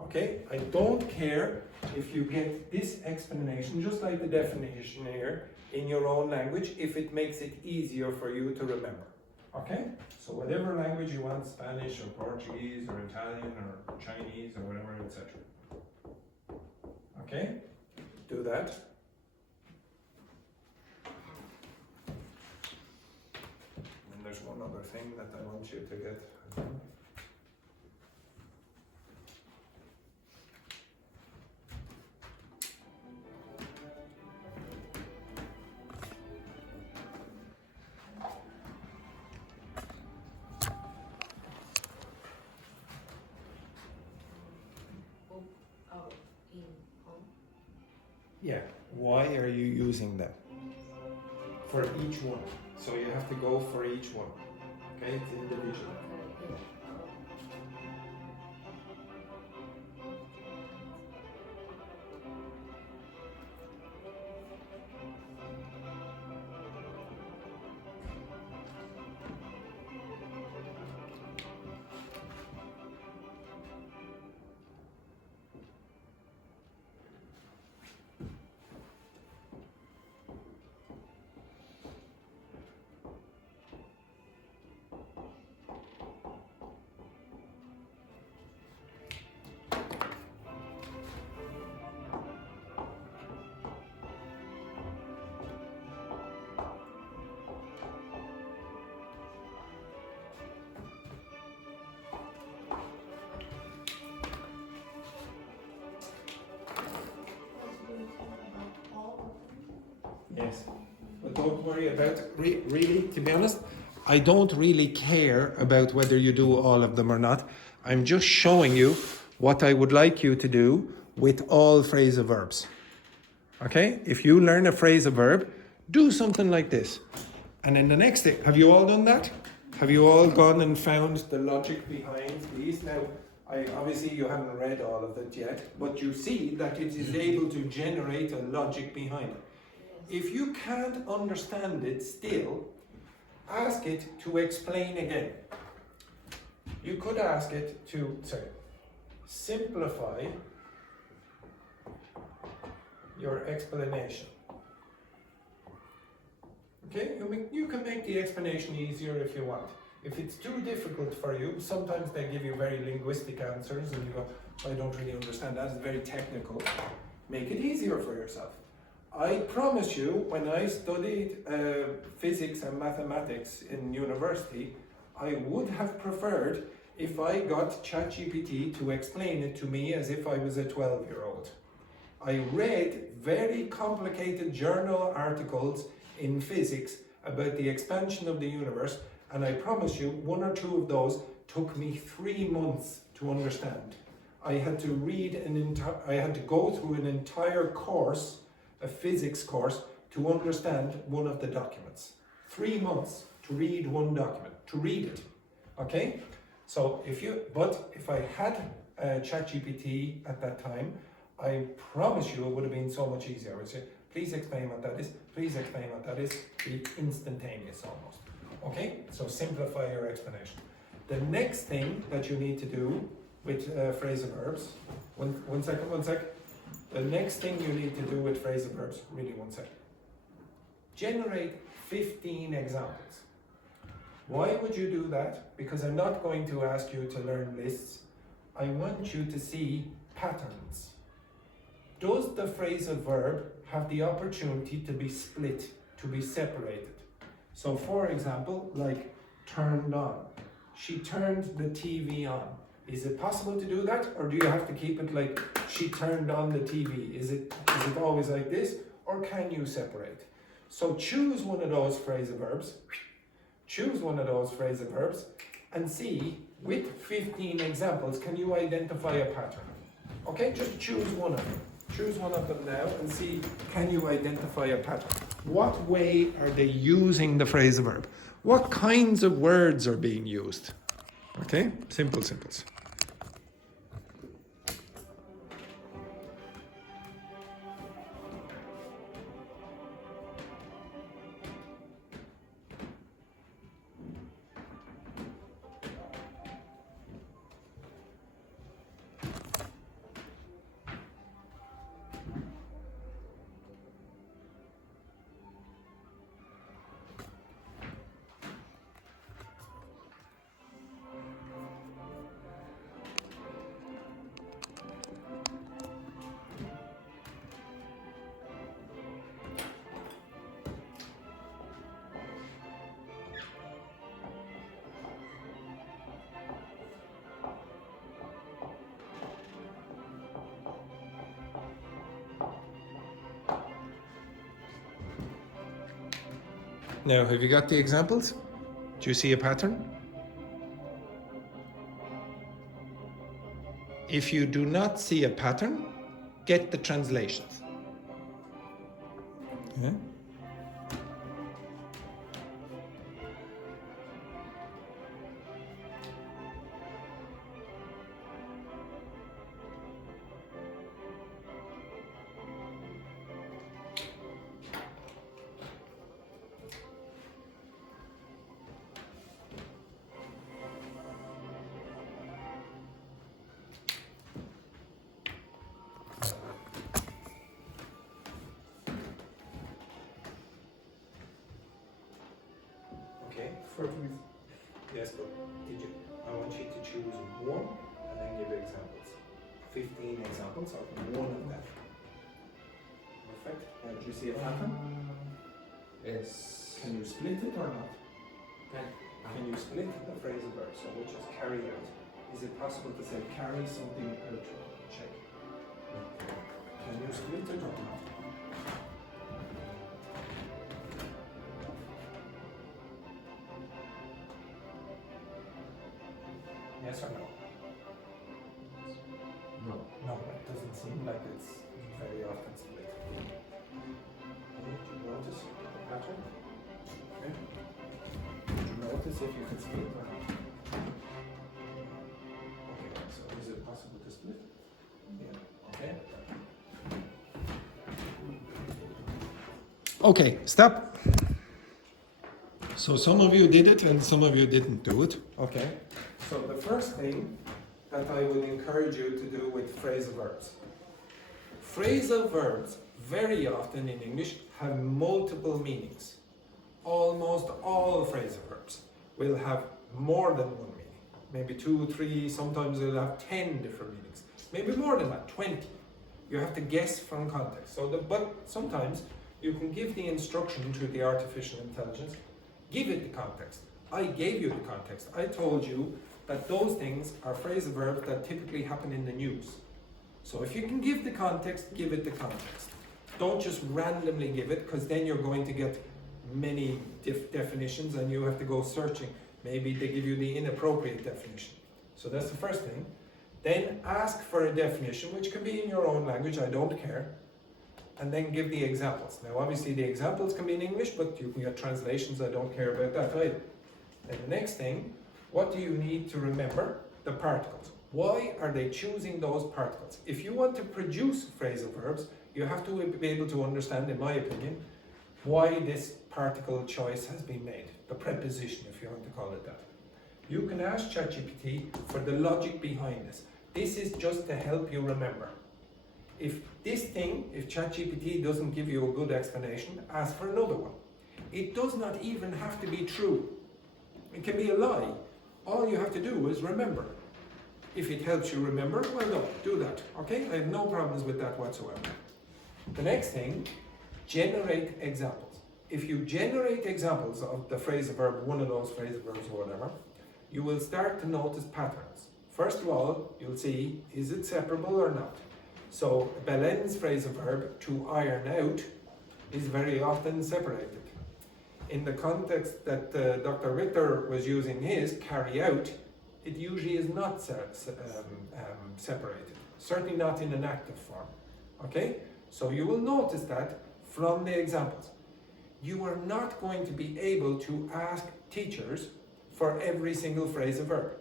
Okay? I don't care if you get this explanation, just like the definition here, in your own language, if it makes it easier for you to remember. Okay? So whatever language you want, Spanish or Portuguese or Italian or Chinese or whatever, etc. Okay? Do that. And there's one other thing that I want you to get. Yeah, why are you using them? For each one. So you have to go for each one. Okay, it's individual. Yes, but don't worry about, really, to be honest, I don't really care about whether you do all of them or not. I'm just showing you what I would like you to do with all phrasal verbs. Okay, if you learn a phrasal verb, do something like this. And then the next thing, have you all done that? Have you all gone and found the logic behind these? Now, obviously you haven't read all of it yet, but you see that it is able to generate a logic behind it. If you can't understand it still, ask it to explain again. You could ask it to, simplify your explanation. Okay, you can make the explanation easier if you want. If it's too difficult for you, sometimes they give you very linguistic answers and you go, I don't really understand that, it's very technical. Make it easier for yourself. I promise you, when I studied physics and mathematics in university, I would have preferred if I got ChatGPT to explain it to me as if I was a 12-year-old. I read very complicated journal articles in physics about the expansion of the universe, and I promise you, one or two of those took me 3 months to understand. I had to read I had to go through an entire course, a physics course, to understand one of the documents. 3 months to read one document, to read it. Okay? So if I had ChatGPT at that time, I promise you it would have been so much easier. I would say, please explain what that is, please explain what that is, be instantaneous almost. Okay? So simplify your explanation. The next thing that you need to do with phrasal verbs, one sec. The next thing you need to do with phrasal verbs, really 1 second. Generate 15 examples. Why would you do that? Because I'm not going to ask you to learn lists. I want you to see patterns. Does the phrasal verb have the opportunity to be split, to be separated? So for example, like turned on. She turned the TV on. Is it possible to do that? Or do you have to keep it like she turned on the TV? Is it always like this? Or can you separate? So choose one of those phrasal verbs. Choose one of those phrasal verbs and see with 15 examples, can you identify a pattern? Okay, just choose one of them. Choose one of them now and see, can you identify a pattern? What way are they using the phrasal verb? What kinds of words are being used? Okay, simple simples. Now, have you got the examples? Do you see a pattern? If you do not see a pattern, get the translations. Yeah? Okay, yes, but I want you to choose one and then give examples. 15 examples of one of them. Perfect. Now, do you see a pattern? Yes. Can you split it or not? Okay. Can you split the phrasal verb? So we'll just carry out. Is it possible to say carry something out? Check. Can you split it or not? Yes or no? No. No, it doesn't seem like it's very often split. Did you notice the pattern? Okay. Did you notice if you can split or not? Okay, so is it possible to split? Yeah. Okay. Okay, stop. So some of you did it and some of you didn't do it. Okay. So the first thing that I would encourage you to do with phrasal verbs. Phrasal verbs very often in English have multiple meanings. Almost all phrasal verbs will have more than one meaning. Maybe 2, 3, sometimes they'll have 10 different meanings. Maybe more than that, 20. You have to guess from context. But sometimes you can give the instruction to the artificial intelligence, give it the context. I gave you the context. I told you that those things are phrasal verbs that typically happen in the news. So if you can give the context, give it the context. Don't just randomly give it, because then you're going to get many definitions and you have to go searching. Maybe they give you the inappropriate definition. So that's the first thing. Then ask for a definition, which can be in your own language, I don't care. And then give the examples. Now obviously the examples can be in English, but you can get translations, I don't care about that either. Then the next thing, what do you need to remember? The particles. Why are they choosing those particles? If you want to produce phrasal verbs, you have to be able to understand, in my opinion, why this particle choice has been made. The preposition, if you want to call it that. You can ask ChatGPT for the logic behind this. This is just to help you remember. If ChatGPT doesn't give you a good explanation, ask for another one. It does not even have to be true. It can be a lie. All you have to do is remember. If it helps you remember, well done, do that, okay? I have no problems with that whatsoever. The next thing, generate examples. If you generate examples of the phrasal verb, one of those phrasal verbs or whatever, you will start to notice patterns. First of all, you'll see, is it separable or not? So Belen's phrasal verb, to iron out, is very often separated. In the context that Dr. Richter was using his, carry out, it usually is not separated. Certainly not in an active form. Okay? So you will notice that from the examples. You are not going to be able to ask teachers for every single phrasal verb.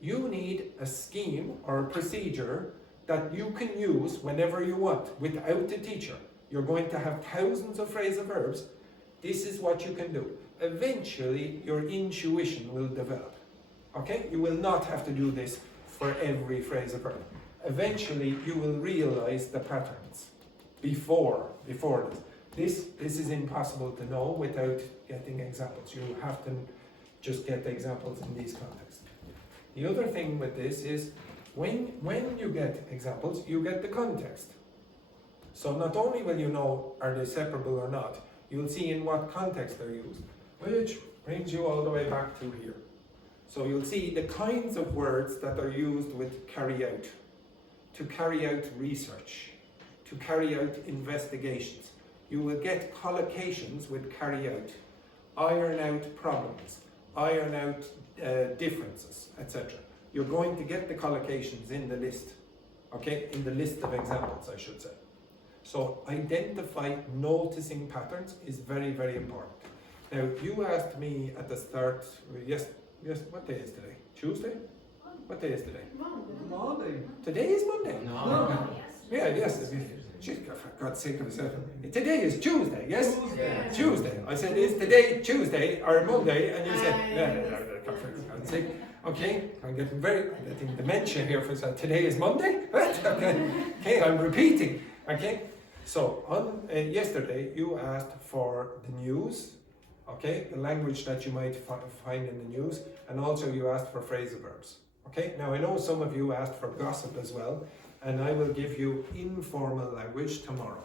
You need a scheme or a procedure that you can use whenever you want without a teacher. You're going to have thousands of phrasal verbs. This is what you can do. Eventually, your intuition will develop. Okay? You will not have to do this for every phrasal verb. Eventually, you will realize the patterns before this. This is impossible to know without getting examples. You have to just get the examples in these contexts. The other thing with this is when you get examples, you get the context. So not only will you know are they separable or not, you'll see in what context they're used, which brings you all the way back to here. So you'll see the kinds of words that are used with carry out, to carry out research, to carry out investigations. You will get collocations with carry out, iron out problems, iron out differences, etc. You're going to get the collocations in the list, okay? In the list of examples, I should say. So identify noticing patterns is very, very important. Now, you asked me at the start, yes, what day is today? Tuesday? What day is today? Monday. Today is Monday. No. Yeah, yes. Jeez, for God's sake of myself. Today is Tuesday, yes? Tuesday. Tuesday. I said, is today Tuesday or Monday? And you said, for God's sake. Okay, I'm getting dementia here for that. Today is Monday? What? Okay, I'm repeating. Okay, so on yesterday you asked for the news, okay, the language that you might find in the news, and also you asked for phrasal verbs. Okay, now I know some of you asked for gossip as well, and I will give you informal language tomorrow.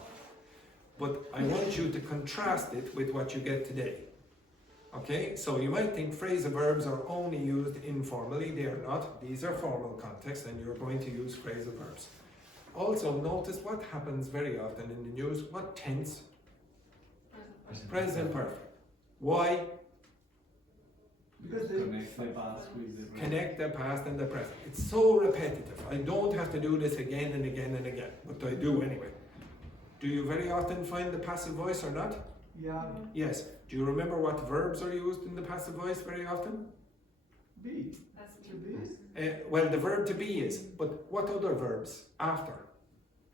But I want you to contrast it with what you get today. Okay, so you might think phrasal verbs are only used informally. They are not. These are formal contexts, and you're going to use phrasal verbs. Also, notice what happens very often in the news. What tense? Present perfect. Why? Because they connect the past with the present. Connect the past and the present. It's so repetitive. I don't have to do this again and again and again, but I do anyway. Do you very often find the passive voice or not? Yeah. Yes. Do you remember what verbs are used in the passive voice very often? Be. To be. Well, the verb to be is, but what other verbs after?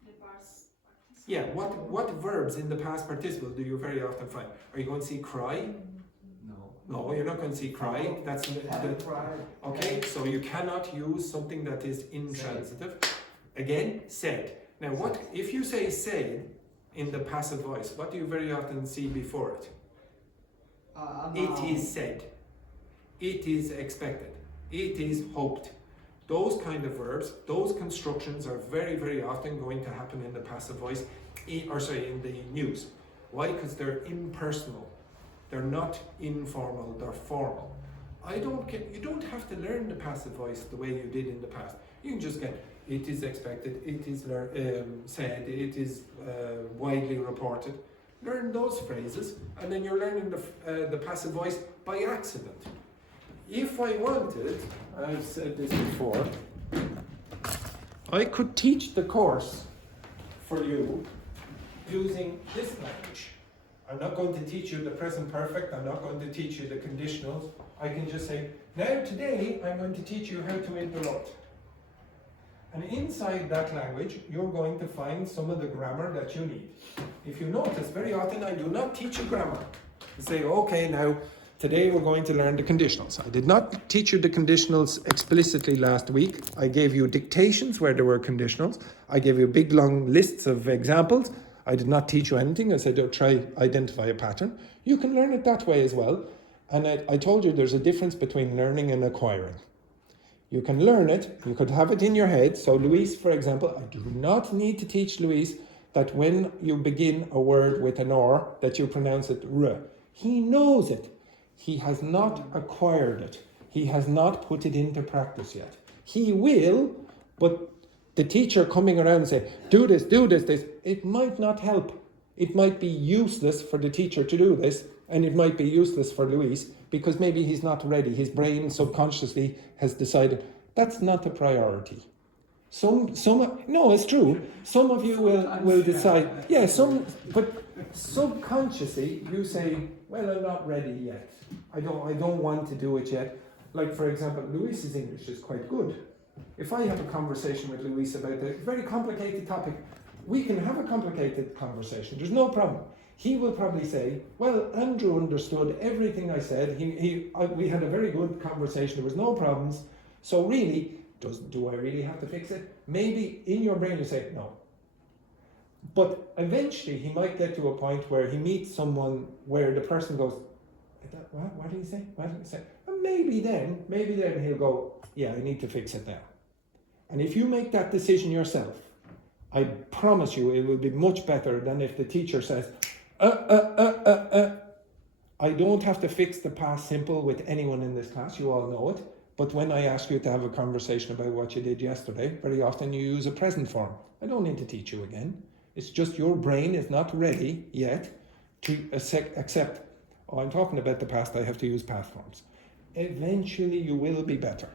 The past participle. Yeah, what verbs in the past participle do you very often find? Are you going to see cry? No, you're not going to see cry. That's okay. So you cannot use something that is intransitive. Again, said. Now, what if you say said in the passive voice? What do you very often see before it? It is said. It is expected. It is hoped. Those kind of verbs, those constructions are very, very often going to happen in the passive voice, in the news. Why? Because they're impersonal. They're not informal, they're formal. You don't have to learn the passive voice the way you did in the past. You can just get, it is expected, it is said, it is widely reported. Learn those phrases, and then you're learning the passive voice by accident. If I wanted, I've said this before, I could teach the course for you using this language. I'm not going to teach you the present perfect, I'm not going to teach you the conditionals. I can just say, now today I'm going to teach you how to interrupt. And inside that language, you're going to find some of the grammar that you need. If you notice, very often I do not teach you grammar. I say, okay, now today we're going to learn the conditionals. I did not teach you the conditionals explicitly last week. I gave you dictations where there were conditionals. I gave you big long lists of examples. I did not teach you anything. I said, try identify a pattern. You can learn it that way as well. And I told you there's a difference between learning and acquiring. You can learn it, you could have it in your head. So Luis, for example, I do not need to teach Luis that when you begin a word with an or, that you pronounce it r. He knows it. He has not acquired it. He has not put it into practice yet. He will, but the teacher coming around and say, do this, it might not help. It might be useless for the teacher to do this, and it might be useless for Luis because maybe he's not ready. His brain subconsciously has decided that's not a priority. No, it's true. Some of you will decide, but subconsciously you say, well, I'm not ready yet. I don't want to do it yet. Like, for example, Luis's English is quite good. If I have a conversation with Luis about a very complicated topic, we can have a complicated conversation. There's no problem. He will probably say, well, Andrew understood everything I said. We had a very good conversation. There was no problems. So really, do I really have to fix it? Maybe in your brain you say, no. But eventually he might get to a point where he meets someone where the person goes, what did he say? What did he say? And maybe then he'll go, yeah, I need to fix it now. And if you make that decision yourself, I promise you it will be much better than if the teacher says, I don't have to fix the past simple with anyone in this class, you all know it. But when I ask you to have a conversation about what you did yesterday, very often you use a present form. I don't need to teach you again. It's just your brain is not ready yet to accept, oh, I'm talking about the past, I have to use past forms. Eventually you will be better.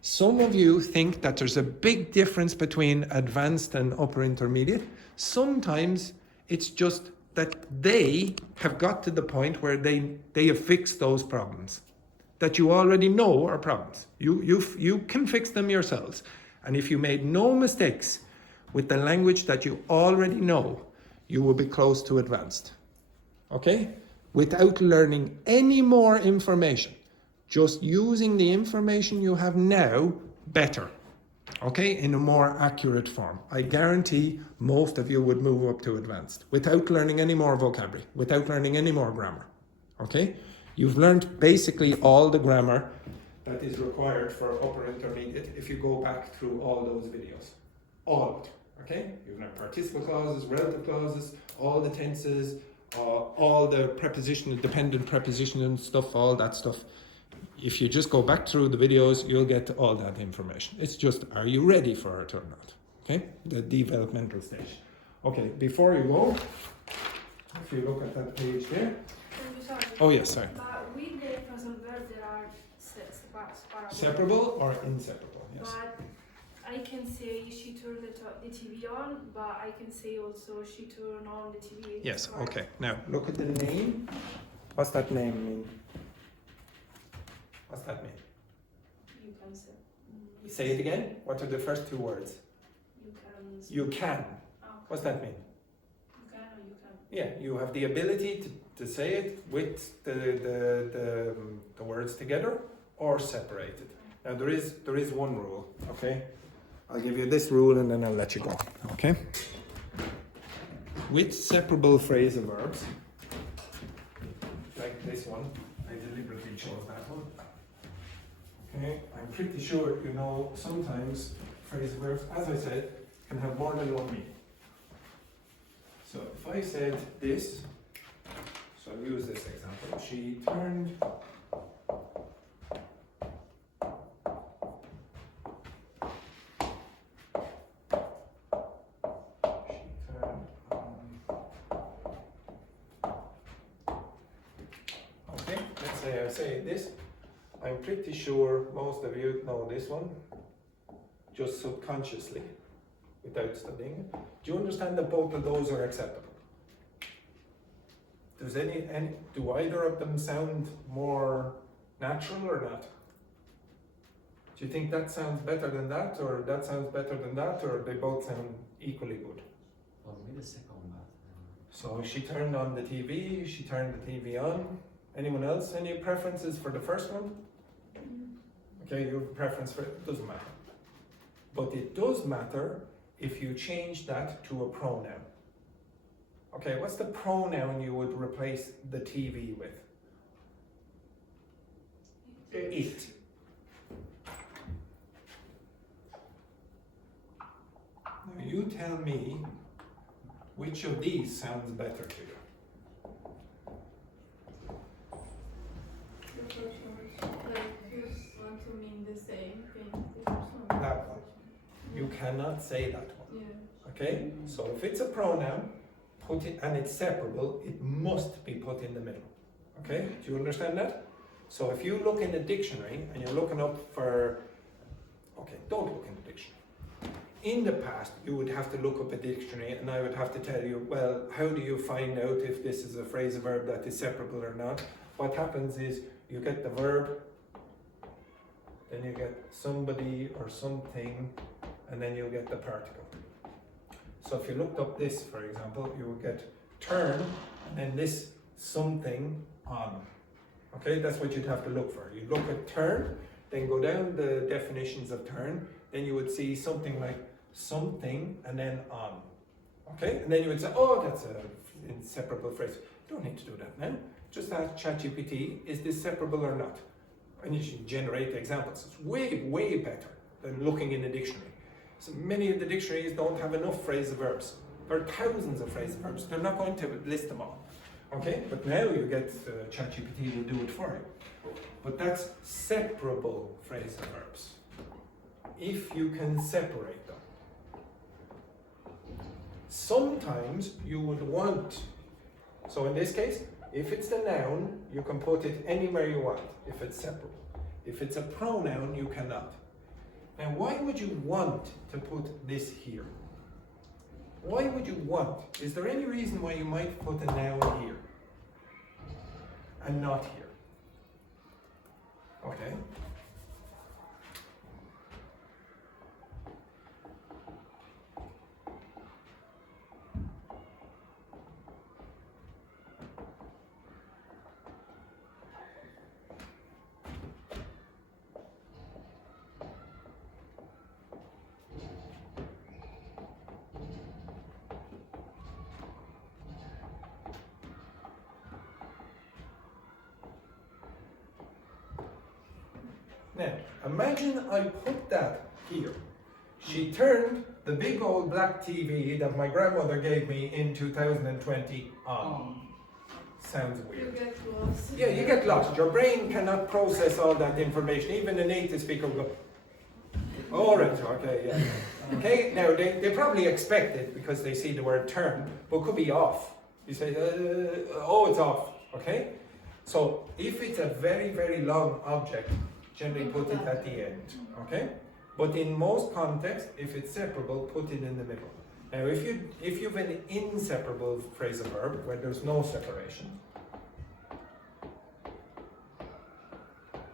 Some of you think that there's a big difference between advanced and upper intermediate. Sometimes it's just that they have got to the point where they have fixed those problems that you already know are problems. You can fix them yourselves. And if you made no mistakes with the language that you already know, you will be close to advanced. Okay? Without learning any more information. Just using the information you have now better. Okay? In a more accurate form. I guarantee most of you would move up to advanced without learning any more vocabulary, without learning any more grammar. Okay? You've learned basically all the grammar that is required for upper intermediate if you go back through all those videos. All of it. Okay? You've learned participle clauses, relative clauses, all the tenses, all the preposition, dependent preposition and stuff, all that stuff. If you just go back through the videos, you'll get all that information. It's just, are you ready for it or not? Okay? The developmental stage. Okay, before you go, if you look at that page there. Oh yes, sorry. But with the phrasal verb, there are separable. Separable or inseparable, yes. But I can say she turned the TV on, but I can say also she turned on the TV. Yes, okay. Now, look at the name. What's that name mean? What's that mean? You can say. Say it again. What are the first two words? You can. You can. Oh. What's that mean? You can or you can. Yeah, you have the ability to say it with the words together or separated. Now there is one rule, okay? I'll give you this rule and then I'll let you go, okay? With separable phrasal verbs, like this one, I deliberately chose that one. Okay, I'm pretty sure you know sometimes phrasal verbs, as I said, can have more than one meaning. So if I said this, so I'll use this example. She turned okay, let's say I say this. I'm pretty sure most of you know this one, just subconsciously, without studying it. Do you understand that both of those are acceptable? Does do either of them sound more natural or not? Do you think that sounds better than that, or that sounds better than that, or they both sound equally good? For me, the second one. So she turned on the TV, she turned the TV on. Anyone else? Any preferences for the first one? Okay, you have a preference for it, doesn't matter. But it does matter if you change that to a pronoun. Okay, what's the pronoun you would replace the TV with? It. Now you tell me which of these sounds better to you. Like you want to mean the same thing. The first one. That one. You cannot say that one. Yeah. Okay? So if it's a pronoun, put it, and it's separable, it must be put in the middle. Okay, do you understand that? So if you look in the dictionary and you're looking up for, okay, don't look in the dictionary. In the past, you would have to look up a dictionary and I would have to tell you, well, how do you find out if this is a phrasal verb that is separable or not? What happens is you get the verb, then you get somebody or something, and then you'll get the particle. So if you looked up this, for example, you will get turn, and then this something on. Okay, that's what you'd have to look for. You look at turn, then go down the definitions of turn, then you would see something like something and then on. Okay, and then you would say, oh, that's a inseparable phrase. You don't need to do that now. Just ask ChatGPT, is this separable or not? And you should generate examples. It's way, way better than looking in the dictionary. So many of the dictionaries don't have enough phrasal verbs. There are thousands of phrasal verbs. They're not going to list them all. Okay, but now you get ChatGPT will do it for you. But that's separable phrasal verbs. If you can separate them. Sometimes you would want, so in this case, if it's the noun, you can put it anywhere you want, if it's separable. If it's a pronoun, you cannot. Now, why would you want to put this here? Why would you want? Is there any reason why you might put a noun here and not here? Okay. Now, imagine I put that here. She turned the big old black TV that my grandmother gave me in 2020 on. Sounds You weird. get lost. Yeah, you get lost. Your brain cannot process all that information. Even a native speaker will go, all right, okay, yeah. Okay, now they probably expect it because they see the word turn, but could be off. You say, oh, it's off, okay? So if it's a very, very long object, generally put it at the end, okay? But in most contexts, if it's separable, put it in the middle. Now, if you've an inseparable phrasal verb where there's no separation,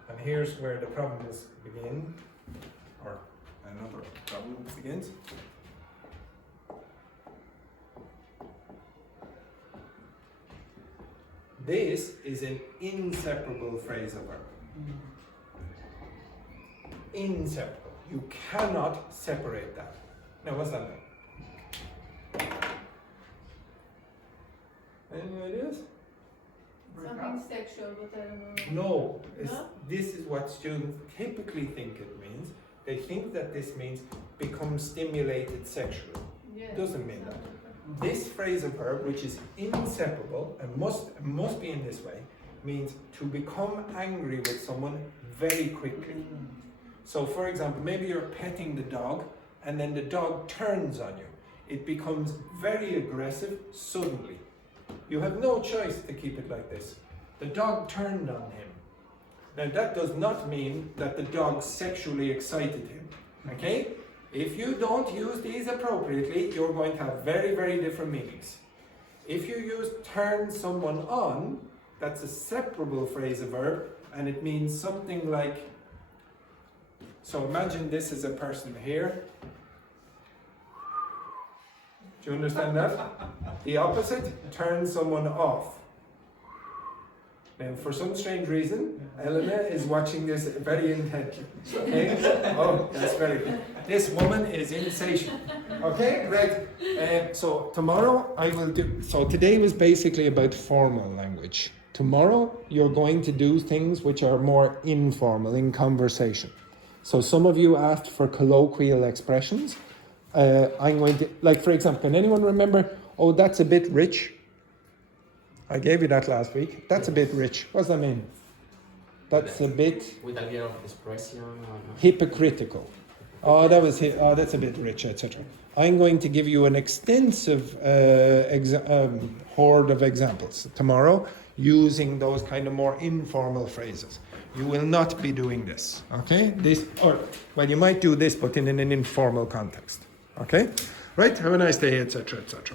and here's where the problems begin, or another problem begins. This is an inseparable phrasal verb. Inseparable. You cannot separate that. Now, what's that mean? Any ideas? Something sexual, but I don't know. No, No? this is what students typically think it means. They think that this means become stimulated sexually. Yeah. Doesn't mean that. This phrasal verb, which is inseparable and must be in this way, means to become angry with someone very quickly. So, for example, maybe you're petting the dog and then the dog turns on you. It becomes very aggressive suddenly. You have no choice to keep it like this. The dog turned on him. Now, that does not mean that the dog sexually excited him. Okay? If you don't use these appropriately, you're going to have very, very different meanings. If you use turn someone on, that's a separable phrasal verb, and it means something like, so imagine this is a person here. Do you understand that? The opposite, turn someone off. And for some strange reason, Elena is watching this very intently. Okay? Oh, that's very good. This woman is insatiable. Okay, great. So tomorrow I will do, so today was basically about formal language. Tomorrow you're going to do things which are more informal in conversation. So some of you asked for colloquial expressions. I'm going to, like for example, can anyone remember, oh, that's a bit rich? I gave you that last week. That's a bit rich. What does that mean? That's a bit with a little expression. hypocritical. Oh, that's a bit rich, etc. I'm going to give you an extensive horde of examples tomorrow using those kind of more informal phrases. You will not be doing this, okay? You might do this, but in an informal context, okay? Right? Have a nice day, etc., etc.